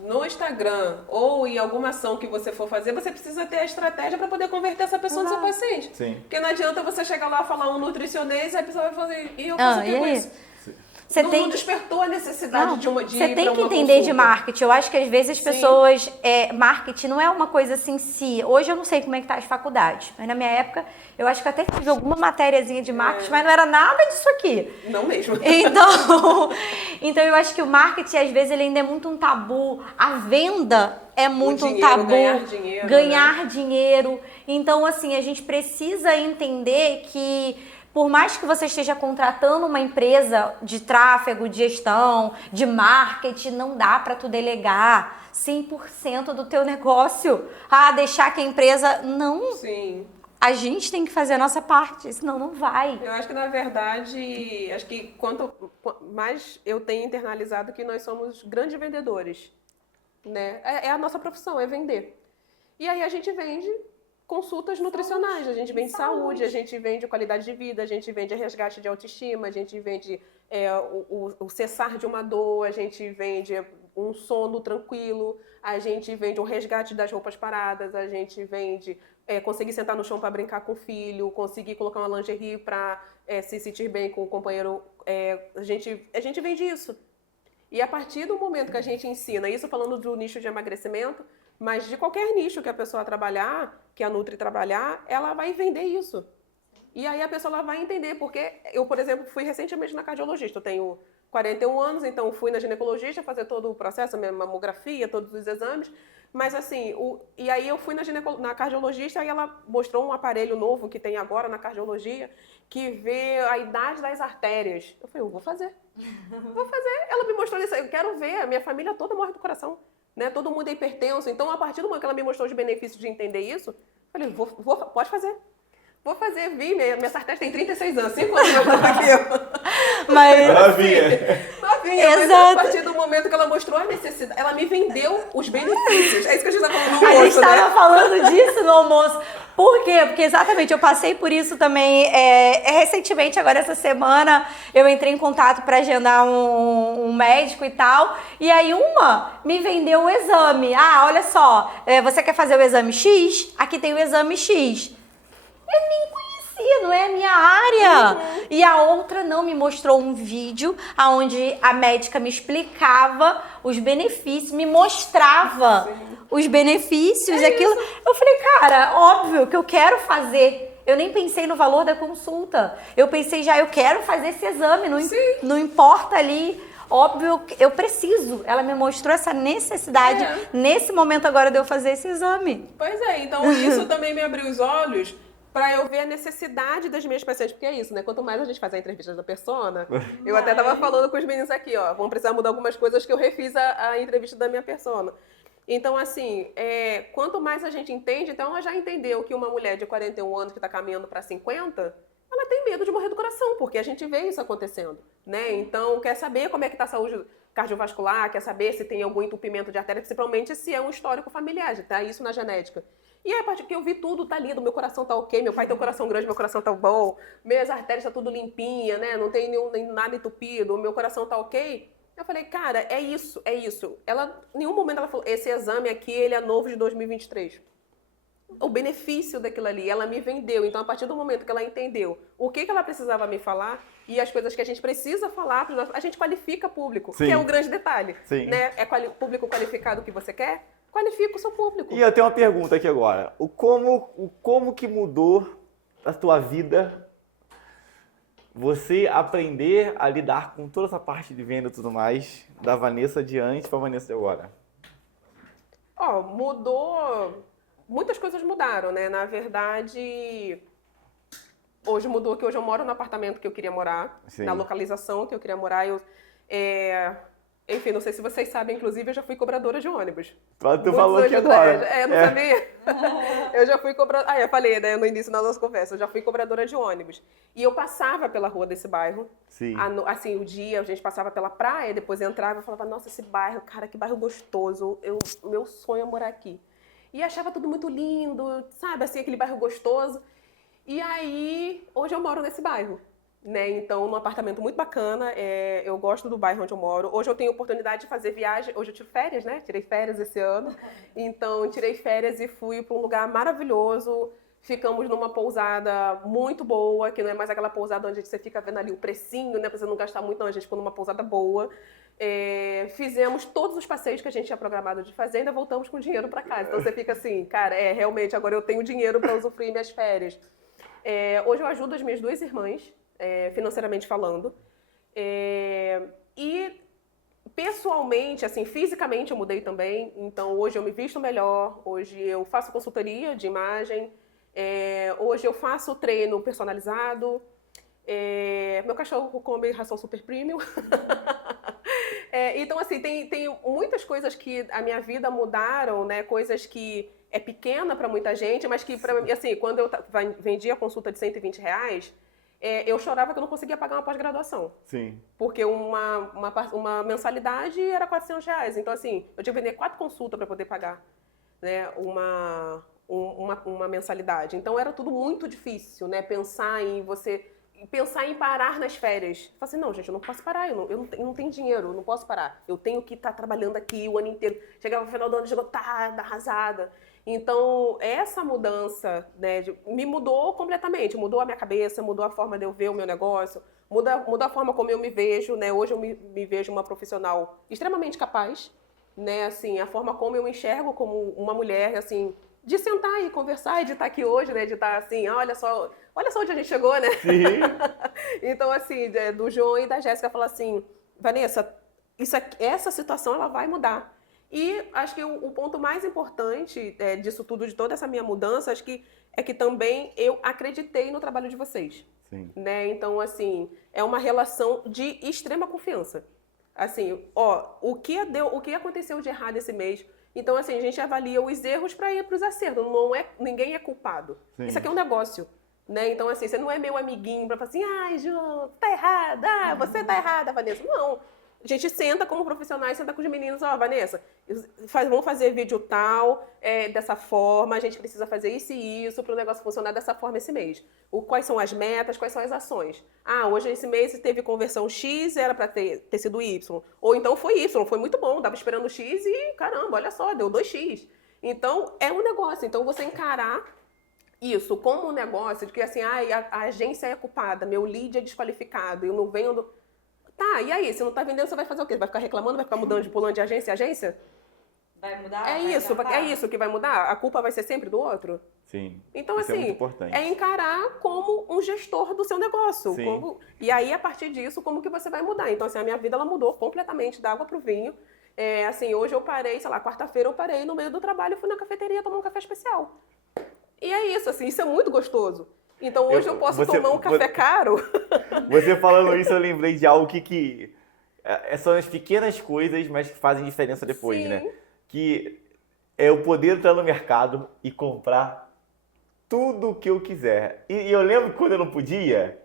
no Instagram ou em alguma ação que você for fazer, você precisa ter a estratégia para poder converter essa pessoa no seu paciente. Sim. Porque não adianta você chegar lá e falar um nutricionês e a pessoa vai fazer, e eu faço o que com isso? Você não despertou a necessidade de Você tem que entender consulta. de marketing. Eu acho que às vezes as pessoas... marketing não é uma coisa assim si. Hoje eu não sei como é que tá as faculdades. Mas na minha época, eu acho que até tive alguma matériazinha de marketing, mas não era nada disso aqui. Não mesmo. Então eu acho que o marketing, às vezes, ele ainda é muito um tabu. A venda é muito um tabu. Ganhar dinheiro. Então, assim, a gente precisa entender que... Por mais que você esteja contratando uma empresa de tráfego, de gestão, de marketing, não dá para tu delegar 100% do teu negócio. Deixar que a empresa... Não. Sim. A gente tem que fazer a nossa parte, senão não vai. Eu acho que, na verdade, quanto mais eu tenho internalizado que nós somos grandes vendedores, né? É a nossa profissão, é vender. E aí a gente vende consultas nutricionais, a gente vende saúde, a gente vende qualidade de vida, a gente vende resgate de autoestima, a gente vende o cessar de uma dor, a gente vende um sono tranquilo, a gente vende o resgate das roupas paradas, a gente vende conseguir sentar no chão para brincar com o filho, conseguir colocar uma lingerie para se sentir bem com o companheiro. A gente vende isso. E a partir do momento que a gente ensina, isso falando do nicho de emagrecimento, Mas de qualquer nicho que a pessoa trabalhar, que a Nutri trabalhar, ela vai vender isso. E aí a pessoa ela vai entender, porque eu, por exemplo, fui recentemente na cardiologista, eu tenho 41 anos, então fui na ginecologista fazer todo o processo, a minha mamografia, todos os exames, mas assim, e aí eu fui na cardiologista e ela mostrou um aparelho novo que tem agora na cardiologia, que vê a idade das artérias. Eu falei, eu vou fazer. Ela me mostrou isso, eu quero ver, a minha família toda morre do coração, né? Todo mundo é hipertenso, então a partir do momento que ela me mostrou os benefícios de entender isso, eu falei, pode fazer. Vou fazer, minha artéria tem 36 anos, 5 anos mais nova que eu. Mas... Novinha, mas a partir do momento que ela mostrou a necessidade, ela me vendeu os benefícios. É isso que a gente tá falando no almoço, A gente estava né? falando disso no almoço. Por quê? Porque exatamente, eu passei por isso também. Recentemente, agora essa semana, eu entrei em contato para agendar um médico e tal. E aí uma me vendeu o exame. Ah, olha só, você quer fazer o exame X? Aqui tem o exame X. Eu nem conhecia, não é a minha área. E a outra não, me mostrou um vídeo onde a médica me explicava os benefícios, me mostrava os benefícios, aquilo. Eu falei, cara, óbvio que eu quero fazer. Eu nem pensei no valor da consulta. Eu pensei já, eu quero fazer esse exame, não importa ali. Óbvio, eu preciso. Ela me mostrou essa necessidade nesse momento agora de eu fazer esse exame. Pois é, então isso também me abriu os olhos para eu ver a necessidade das minhas pacientes, porque é isso, né? Quanto mais a gente faz a entrevista da persona, eu até tava falando com os meninos aqui, ó, vão precisar mudar algumas coisas que eu refiz a entrevista da minha persona. Então, assim, quanto mais a gente entende, então ela já entendeu que uma mulher de 41 anos que tá caminhando para 50, ela tem medo de morrer do coração, porque a gente vê isso acontecendo, né? Então, quer saber como é que tá a saúde cardiovascular, quer saber se tem algum entupimento de artéria, principalmente se é um histórico familiar, tá isso na genética. E aí, a partir que eu vi tudo, tá lindo, meu coração tá ok, meu pai tem um coração grande, meu coração tá bom, minhas artérias tá tudo limpinha, né? Não tem nada entupido, meu coração tá ok. Eu falei, cara, é isso. Ela, em nenhum momento ela falou, esse exame aqui, ele é novo de 2023. O benefício daquilo ali, ela me vendeu. Então, a partir do momento que ela entendeu o que ela precisava me falar e as coisas que a gente precisa falar, a gente qualifica público, que é o grande detalhe. Sim. Né? É público qualificado que você quer? Qualifica o seu público. E eu tenho uma pergunta aqui agora. Como que mudou a tua vida você aprender a lidar com toda essa parte de venda e tudo mais, da Vanessa de antes para a Vanessa de agora? Mudou. Muitas coisas mudaram, né? Na verdade, hoje mudou que hoje eu moro no apartamento que eu queria morar, na localização que eu queria morar. Enfim, não sei se vocês sabem, inclusive, eu já fui cobradora de ônibus. Tu falou aqui agora. Não sabia? Eu já fui cobradora... eu falei, né, no início da nossa conversa, eu já fui cobradora de ônibus. E eu passava pela rua desse bairro. Sim. Assim, o dia, a gente passava pela praia, depois entrava e falava, nossa, esse bairro, cara, que bairro gostoso. Meu sonho é morar aqui. E achava tudo muito lindo, sabe, assim, aquele bairro gostoso. E aí, hoje eu moro nesse bairro. Né? Então, num apartamento muito bacana, eu gosto do bairro onde eu moro. Hoje eu tenho oportunidade de fazer viagem, hoje eu tive férias, né? Tirei férias esse ano. Então, tirei férias e fui para um lugar maravilhoso. Ficamos numa pousada muito boa, que não é mais aquela pousada onde você fica vendo ali o precinho, né? Pra você não gastar muito, não. A gente ficou numa pousada boa. Fizemos todos os passeios que a gente tinha programado de fazer e ainda voltamos com dinheiro para casa. Então, você fica assim, cara, realmente, agora eu tenho dinheiro para usufruir minhas férias. Hoje eu ajudo as minhas 2 irmãs, financeiramente falando. E pessoalmente, assim, fisicamente eu mudei também. Então, hoje eu me visto melhor, hoje eu faço consultoria de imagem, hoje eu faço treino personalizado. Meu cachorro come ração super premium. Então, assim, tem muitas coisas que a minha vida mudaram, né? Coisas que é pequena para muita gente, mas que, assim, quando eu vendia a consulta de R$120, eu chorava que eu não conseguia pagar uma pós-graduação. Sim. Porque uma mensalidade era R$400. Então, assim, eu tinha que vender 4 consultas para poder pagar, né, uma mensalidade. Então, era tudo muito difícil, né? Pensar em parar nas férias. Eu falei assim, não, gente, eu não posso parar, eu não tenho dinheiro, eu não posso parar. Eu tenho que estar trabalhando aqui o ano inteiro. Chegava no final do ano, arrasada. Então, essa mudança, né, me mudou completamente. Mudou a minha cabeça, mudou a forma de eu ver o meu negócio, mudou a forma como eu me vejo, né? Hoje eu me vejo uma profissional extremamente capaz, né? Assim, a forma como eu enxergo como uma mulher, assim, de sentar e conversar e de estar aqui hoje, né? De estar assim, olha só onde a gente chegou, né? Sim. Então, assim, do João e da Jéssica falar assim, Vanessa, essa situação ela vai mudar. E acho que o ponto mais importante disso tudo, de toda essa minha mudança, acho que é que também eu acreditei no trabalho de vocês. Sim. Né? Então, assim, é uma relação de extrema confiança. Assim, ó, o que aconteceu de errado esse mês? Então, assim, a gente avalia os erros para ir para os acertos. Ninguém é culpado. Sim. Isso aqui é um negócio. Né? Então, assim, você não é meu amiguinho para falar assim, ai, Ju, tá errada, você tá errada, Vanessa. Não. A gente senta como profissionais, senta com os meninos, ó, Vanessa, vamos fazer vídeo tal, dessa forma, a gente precisa fazer isso e isso para o negócio funcionar dessa forma esse mês. Quais são as metas, quais são as ações? Ah, hoje esse mês teve conversão X, era para ter sido Y. Ou então foi Y, foi muito bom, estava esperando X e caramba, olha só, deu 2X. Então, é um negócio. Então, você encarar isso como um negócio de que assim, a agência é culpada, meu lead é desqualificado, eu não vendo. Tá, e aí? Se não tá vendendo, você vai fazer o quê? Vai ficar reclamando? Vai ficar mudando pulando de agência em agência? Vai mudar? É isso que vai mudar? A culpa vai ser sempre do outro? Sim. Então, Isso assim, é muito importante. encarar como um gestor do seu negócio. Sim. E aí, a partir disso, como que você vai mudar? Então, assim, a minha vida, ela mudou completamente da água pro vinho. Assim, hoje eu parei, sei lá, quarta-feira eu parei no meio do trabalho e fui na cafeteria tomar um café especial. E é isso, assim, isso é muito gostoso. Então, hoje eu posso tomar um café caro. Você falando isso, eu lembrei de algo que são as pequenas coisas, mas que fazem diferença depois, Sim. né? Que é o poder entrar no mercado e comprar tudo o que eu quiser. E eu lembro que quando eu não podia,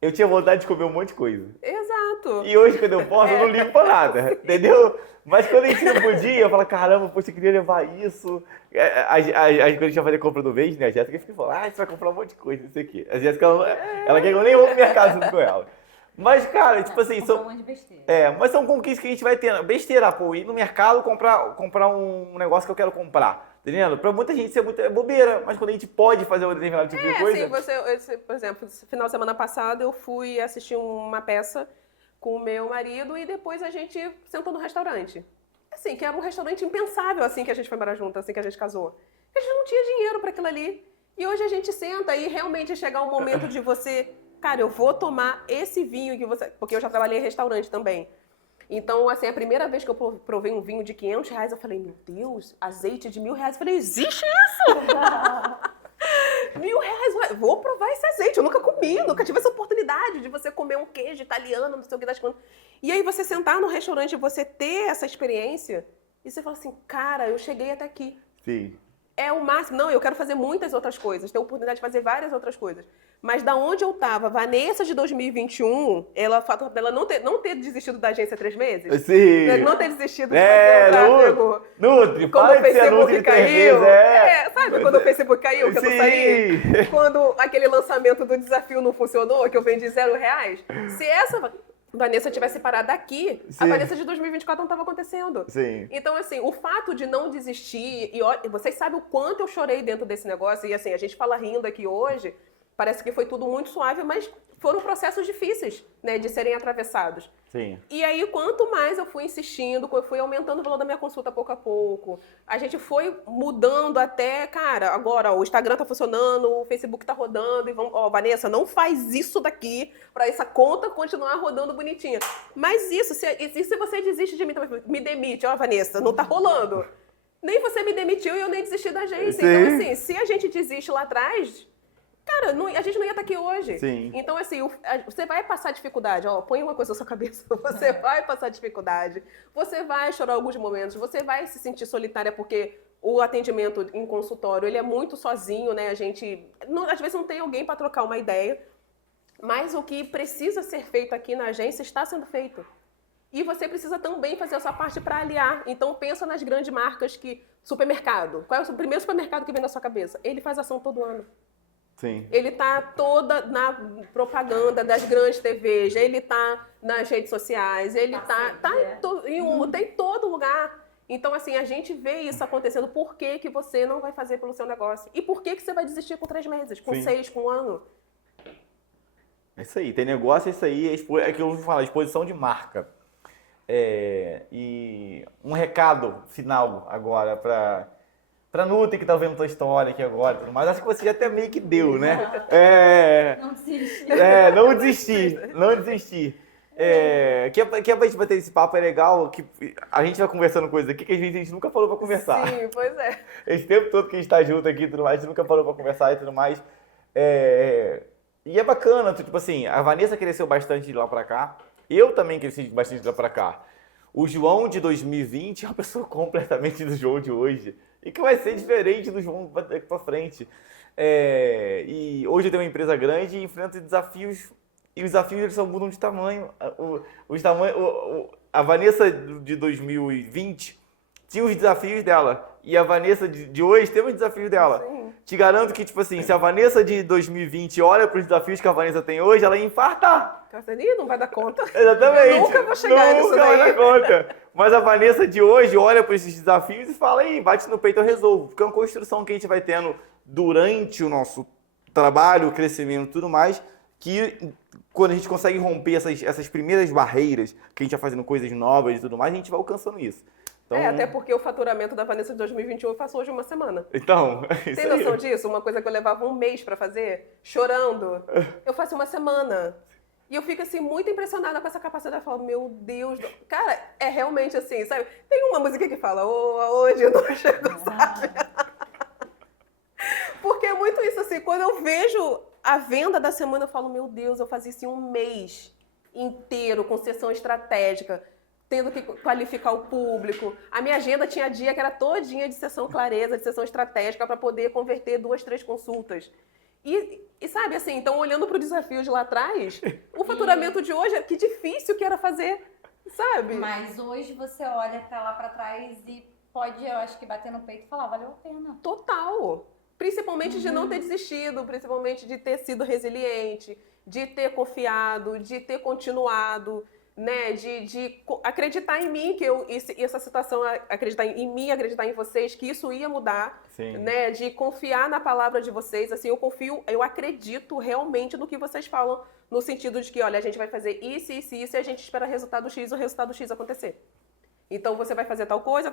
eu tinha vontade de comer um monte de coisa. Exato. E hoje, quando eu posso, eu não ligo pra nada, entendeu? Mas quando a gente não podia, eu falo, caramba, poxa, eu queria levar isso. Quando a gente ia fazer compra do mês, né? A Jéssica fica falando, você vai comprar um monte de coisa, não sei o quê. A Jéssica, ela quer que eu nem vou pro mercado junto com ela. Mas, cara, tipo assim, Um monte de besteira. mas são conquistas que a gente vai tendo. Besteira, pô, ir no mercado comprar um negócio que eu quero comprar. Entendendo? Pra muita gente isso é muito bobeira, mas quando a gente pode fazer um determinado tipo de coisa. Assim, por exemplo, final de semana passada eu fui assistir uma peça com o meu marido e depois a gente sentou no restaurante. Assim, que era um restaurante impensável assim que a gente foi morar junto, assim que a gente casou. A gente não tinha dinheiro para aquilo ali. E hoje a gente senta e realmente chegar o momento de você, cara, eu vou tomar esse vinho que você... Porque eu já trabalhei em restaurante também. Então, assim, a primeira vez que eu provei um vinho de R$500, eu falei, meu Deus, azeite de R$1.000. Eu falei, existe isso? R$1.000, vou provar esse azeite. Eu nunca comi, nunca tive essa oportunidade de você comer um queijo italiano, não sei o que das contas. E aí você sentar no restaurante e você ter essa experiência, e você fala assim, cara, eu cheguei até aqui. Sim. É o máximo. Não, eu quero fazer muitas outras coisas, ter a oportunidade de fazer várias outras coisas. Mas da onde eu tava, Vanessa de 2021, ela não ter desistido da agência 3 meses? Sim. Não ter desistido de fazer o tráfego. Nutri, Quando para o de ser Nutri Facebook 3 caiu. vezes, Sabe quando o Facebook caiu, que eu não saí? Sim. Quando aquele lançamento do desafio não funcionou, que eu vendi R$0. Se essa Vanessa tivesse parado aqui, Sim. a Vanessa de 2024 não estava acontecendo. Sim. Então, assim, o fato de não desistir, e vocês sabem o quanto eu chorei dentro desse negócio, e assim, a gente fala rindo aqui hoje, parece que foi tudo muito suave, mas foram processos difíceis, né, de serem atravessados. Sim. E aí, quanto mais eu fui insistindo, eu fui aumentando o valor da minha consulta pouco a pouco, a gente foi mudando até, cara, agora ó, o Instagram tá funcionando, o Facebook tá rodando, e vamos, ó, Vanessa, não faz isso daqui pra essa conta continuar rodando bonitinha. Mas isso, se você desiste de mim, me demite, ó, Vanessa, não tá rolando. Nem você me demitiu e eu nem desisti da agência. Sim. Então, assim, se a gente desiste lá atrás... Cara, a gente não ia estar aqui hoje. Sim. Então, assim, você vai passar dificuldade. Ó, põe uma coisa na sua cabeça. Você vai passar dificuldade. Você vai chorar alguns momentos. Você vai se sentir solitária porque o atendimento em consultório, ele é muito sozinho, né? A gente, às vezes, não tem alguém para trocar uma ideia. Mas o que precisa ser feito aqui na agência está sendo feito. E você precisa também fazer essa parte para aliar. Então, pensa nas grandes marcas que... Supermercado. Qual é o primeiro supermercado que vem na sua cabeça? Ele faz ação todo ano. Sim. Ele tá toda na propaganda das grandes TVs, ele tá nas redes sociais, ele tem em todo lugar. Então, assim, a gente vê isso acontecendo. Por que você não vai fazer pelo seu negócio? E por que você vai desistir com 3 meses, com Sim. 6, com 1 ano? É isso aí. Tem negócio, é isso aí. É que eu vou falar, exposição de marca. E um recado final agora pra Nutri, que tá vendo tua história aqui agora e tudo mais. Acho que você já até meio que deu, né? Não desiste. Não desistir, não desistir. Que pra gente bater esse papo é legal, que a gente vai conversando coisas aqui que às vezes a gente nunca falou pra conversar. Sim, pois é. Esse tempo todo que a gente tá junto aqui e tudo mais, a gente nunca parou pra conversar e tudo mais. E é bacana, tipo assim, a Vanessa cresceu bastante de lá pra cá. Eu também cresci bastante de lá pra cá. O João de 2020 é uma pessoa completamente do João de hoje. E que vai ser diferente do João daqui pra frente. E hoje eu tenho uma empresa grande e enfrento desafios. E os desafios eles só mudam de tamanho. A Vanessa de 2020 tinha os desafios dela. E a Vanessa de hoje tem os desafios dela. Sim. Te garanto que, tipo assim, se a Vanessa de 2020 olha para os desafios que a Vanessa tem hoje, ela ia infartar. Ih, não vai dar conta. Exatamente. Eu nunca vou chegar nisso Nunca vai daí. dar conta. Mas a Vanessa de hoje olha para esses desafios e fala, aí, bate no peito, eu resolvo. Porque é uma construção que a gente vai tendo durante o nosso trabalho, o crescimento e tudo mais, que quando a gente consegue romper essas primeiras barreiras, que a gente vai fazendo coisas novas e tudo mais, a gente vai alcançando isso. Então, Até porque o faturamento da Vanessa de 2021 eu faço hoje uma semana. Então, isso Tem noção aí. disso? Uma coisa que eu levava um mês pra fazer, chorando, eu faço uma semana. E eu fico, assim, muito impressionada com essa capacidade. Eu falo, meu Deus... Cara, é realmente assim, sabe? Tem uma música que fala, hoje eu não chego, sabe? Porque é muito isso, assim, quando eu vejo a venda da semana, eu falo, meu Deus, eu fazia isso em um mês inteiro, com sessão estratégica, tendo que qualificar o público. A minha agenda tinha dia que era todinha de sessão clareza, de sessão estratégica, para poder converter 2, 3 consultas. E sabe, assim, então olhando para o desafio de lá atrás, o faturamento de hoje, que difícil que era fazer, sabe? Mas hoje você olha pra lá pra trás e pode, eu acho que bater no peito e falar, valeu a pena. Total. Principalmente de não ter desistido, principalmente de ter sido resiliente, de ter confiado, de ter continuado, né? De acreditar em mim, que essa situação, acreditar em mim, acreditar em vocês, que isso ia mudar, Sim. né? De confiar na palavra de vocês, assim, eu acredito realmente no que vocês falam, no sentido de que, olha, a gente vai fazer isso, isso, isso, e a gente espera resultado X, o resultado X acontecer. Então você vai fazer tal coisa,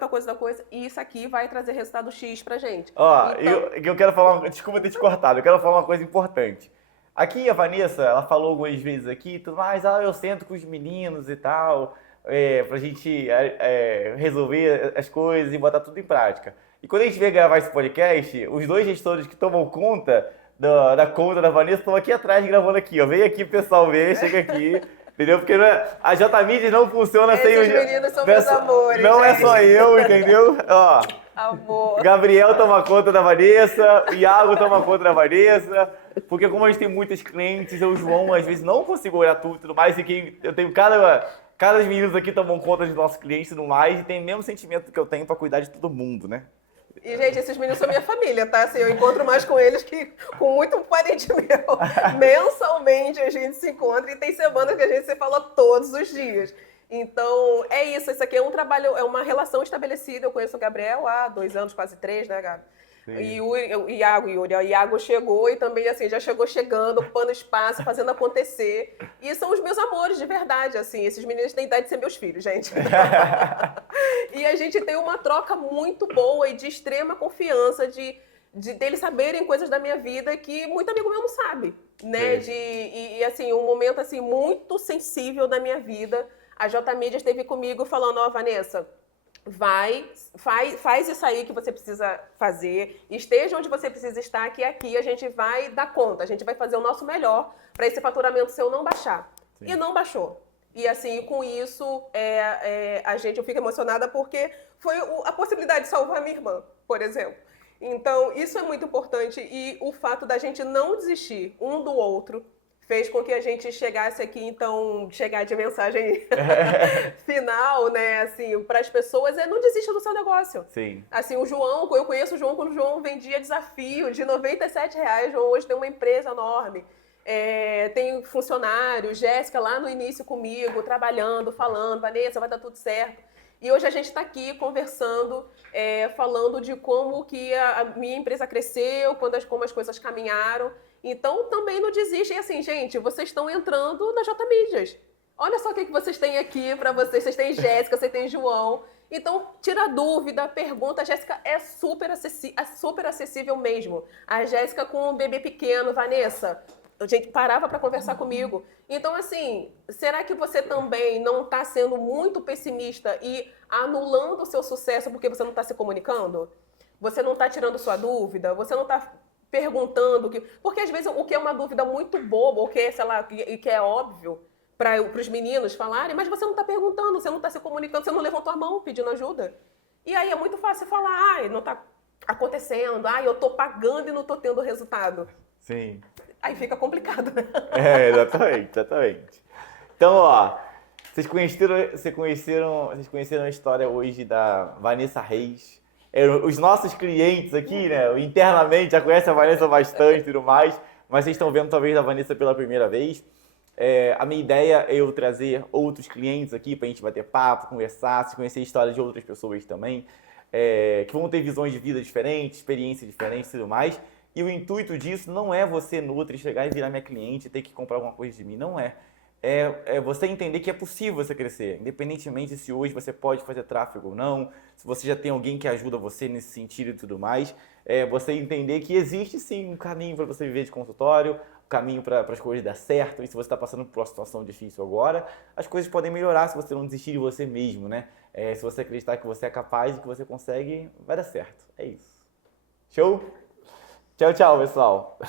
e isso aqui vai trazer resultado X pra gente. Ó, Então, eu quero falar, desculpa ter te cortado, eu quero falar uma coisa importante. Aqui a Vanessa, ela falou algumas vezes aqui, tudo mais, eu sento com os meninos e tal, pra gente resolver as coisas e botar tudo em prática. E quando a gente veio gravar esse podcast, os 2 gestores que tomam conta da conta da Vanessa estão aqui atrás gravando aqui, ó. Vem aqui, pessoal, chega aqui. Entendeu? Porque a J-Mídia não funciona sem esses meninos são meus amores, Não é gente. só eu, entendeu? Ó, amor. Gabriel toma conta da Vanessa, Iago toma conta da Vanessa, porque como a gente tem muitos clientes, eu, João, às vezes não consigo olhar tudo e tudo mais, e eu tenho cada meninos aqui tomam conta dos nossos clientes e tudo mais, e tem o mesmo sentimento que eu tenho pra cuidar de todo mundo, né? E, gente, esses meninos são minha família, tá? Assim, eu encontro mais com eles que com muito parente meu. Mensalmente a gente se encontra e tem semanas que a gente se fala todos os dias. Então, é isso. Isso aqui é um trabalho, é uma relação estabelecida. Eu conheço o Gabriel há 2 anos, quase 3, né, Gabi? Sim. E o Iago chegou e também, assim, já chegou chegando, ocupando espaço, fazendo acontecer. E são os meus amores, de verdade, assim. Esses meninos têm idade de ser meus filhos, gente. E a gente tem uma troca muito boa e de extrema confiança, deles saberem coisas da minha vida que muito amigo meu não sabe, né? E assim, um momento, assim, muito sensível da minha vida. A J-Mídia esteve comigo falando, Vanessa, faz isso aí que você precisa fazer, esteja onde você precisa estar, que aqui a gente vai dar conta, a gente vai fazer o nosso melhor para esse faturamento seu não baixar. Sim. E não baixou. E assim, com isso, eu fico emocionada porque foi a possibilidade de salvar a minha irmã, por exemplo. Então, isso é muito importante e o fato da gente não desistir um do outro fez com que a gente chegasse aqui, então, chegar de mensagem final, né, assim, para as pessoas, não desista do seu negócio. Sim. Assim, eu conheço o João quando o João vendia desafio de R$97, João hoje tem uma empresa enorme. Tem funcionários, Jéssica lá no início comigo, trabalhando, falando, Vanessa, vai dar tudo certo. E hoje a gente está aqui conversando, falando de como que a minha empresa cresceu, como as coisas caminharam. Então, também não desistem. Assim, gente, vocês estão entrando na J-Mídias. Olha só o que vocês têm aqui para vocês. Vocês têm Jéssica, vocês têm João. Então, tira dúvida, pergunta. A Jéssica é super acessível mesmo. A Jéssica com um bebê pequeno, Vanessa, a gente parava para conversar comigo. Então, assim, será que você também não está sendo muito pessimista e anulando o seu sucesso porque você não está se comunicando? Você não está tirando sua dúvida? Você não está perguntando? Porque, às vezes, o que é uma dúvida muito boba, ou que é, sei lá, que é óbvio para os meninos falarem, mas você não está perguntando, você não está se comunicando, você não levantou a mão pedindo ajuda. E aí é muito fácil falar, ai, não está acontecendo, ai, eu estou pagando e não estou tendo resultado. Sim. Aí fica complicado, né? Exatamente. Então, ó, vocês conheceram a história hoje da Vanessa Reis. Os nossos clientes aqui, né, internamente já conhecem a Vanessa bastante e tudo mais, mas vocês estão vendo talvez a Vanessa pela primeira vez. A minha ideia é eu trazer outros clientes aqui pra gente bater papo, conversar, se conhecer histórias de outras pessoas também, que vão ter visões de vida diferentes, experiências diferentes e tudo mais. E o intuito disso não é você, Nutri, chegar e virar minha cliente e ter que comprar alguma coisa de mim. Não é. É você entender que é possível você crescer, independentemente se hoje você pode fazer tráfego ou não, se você já tem alguém que ajuda você nesse sentido e tudo mais. Você entender que existe sim um caminho para você viver de consultório, um caminho para as coisas dar certo. E se você está passando por uma situação difícil agora, as coisas podem melhorar se você não desistir de você mesmo, né? Se você acreditar que você é capaz e que você consegue, vai dar certo. É isso. Show? Tchau, tchau, pessoal.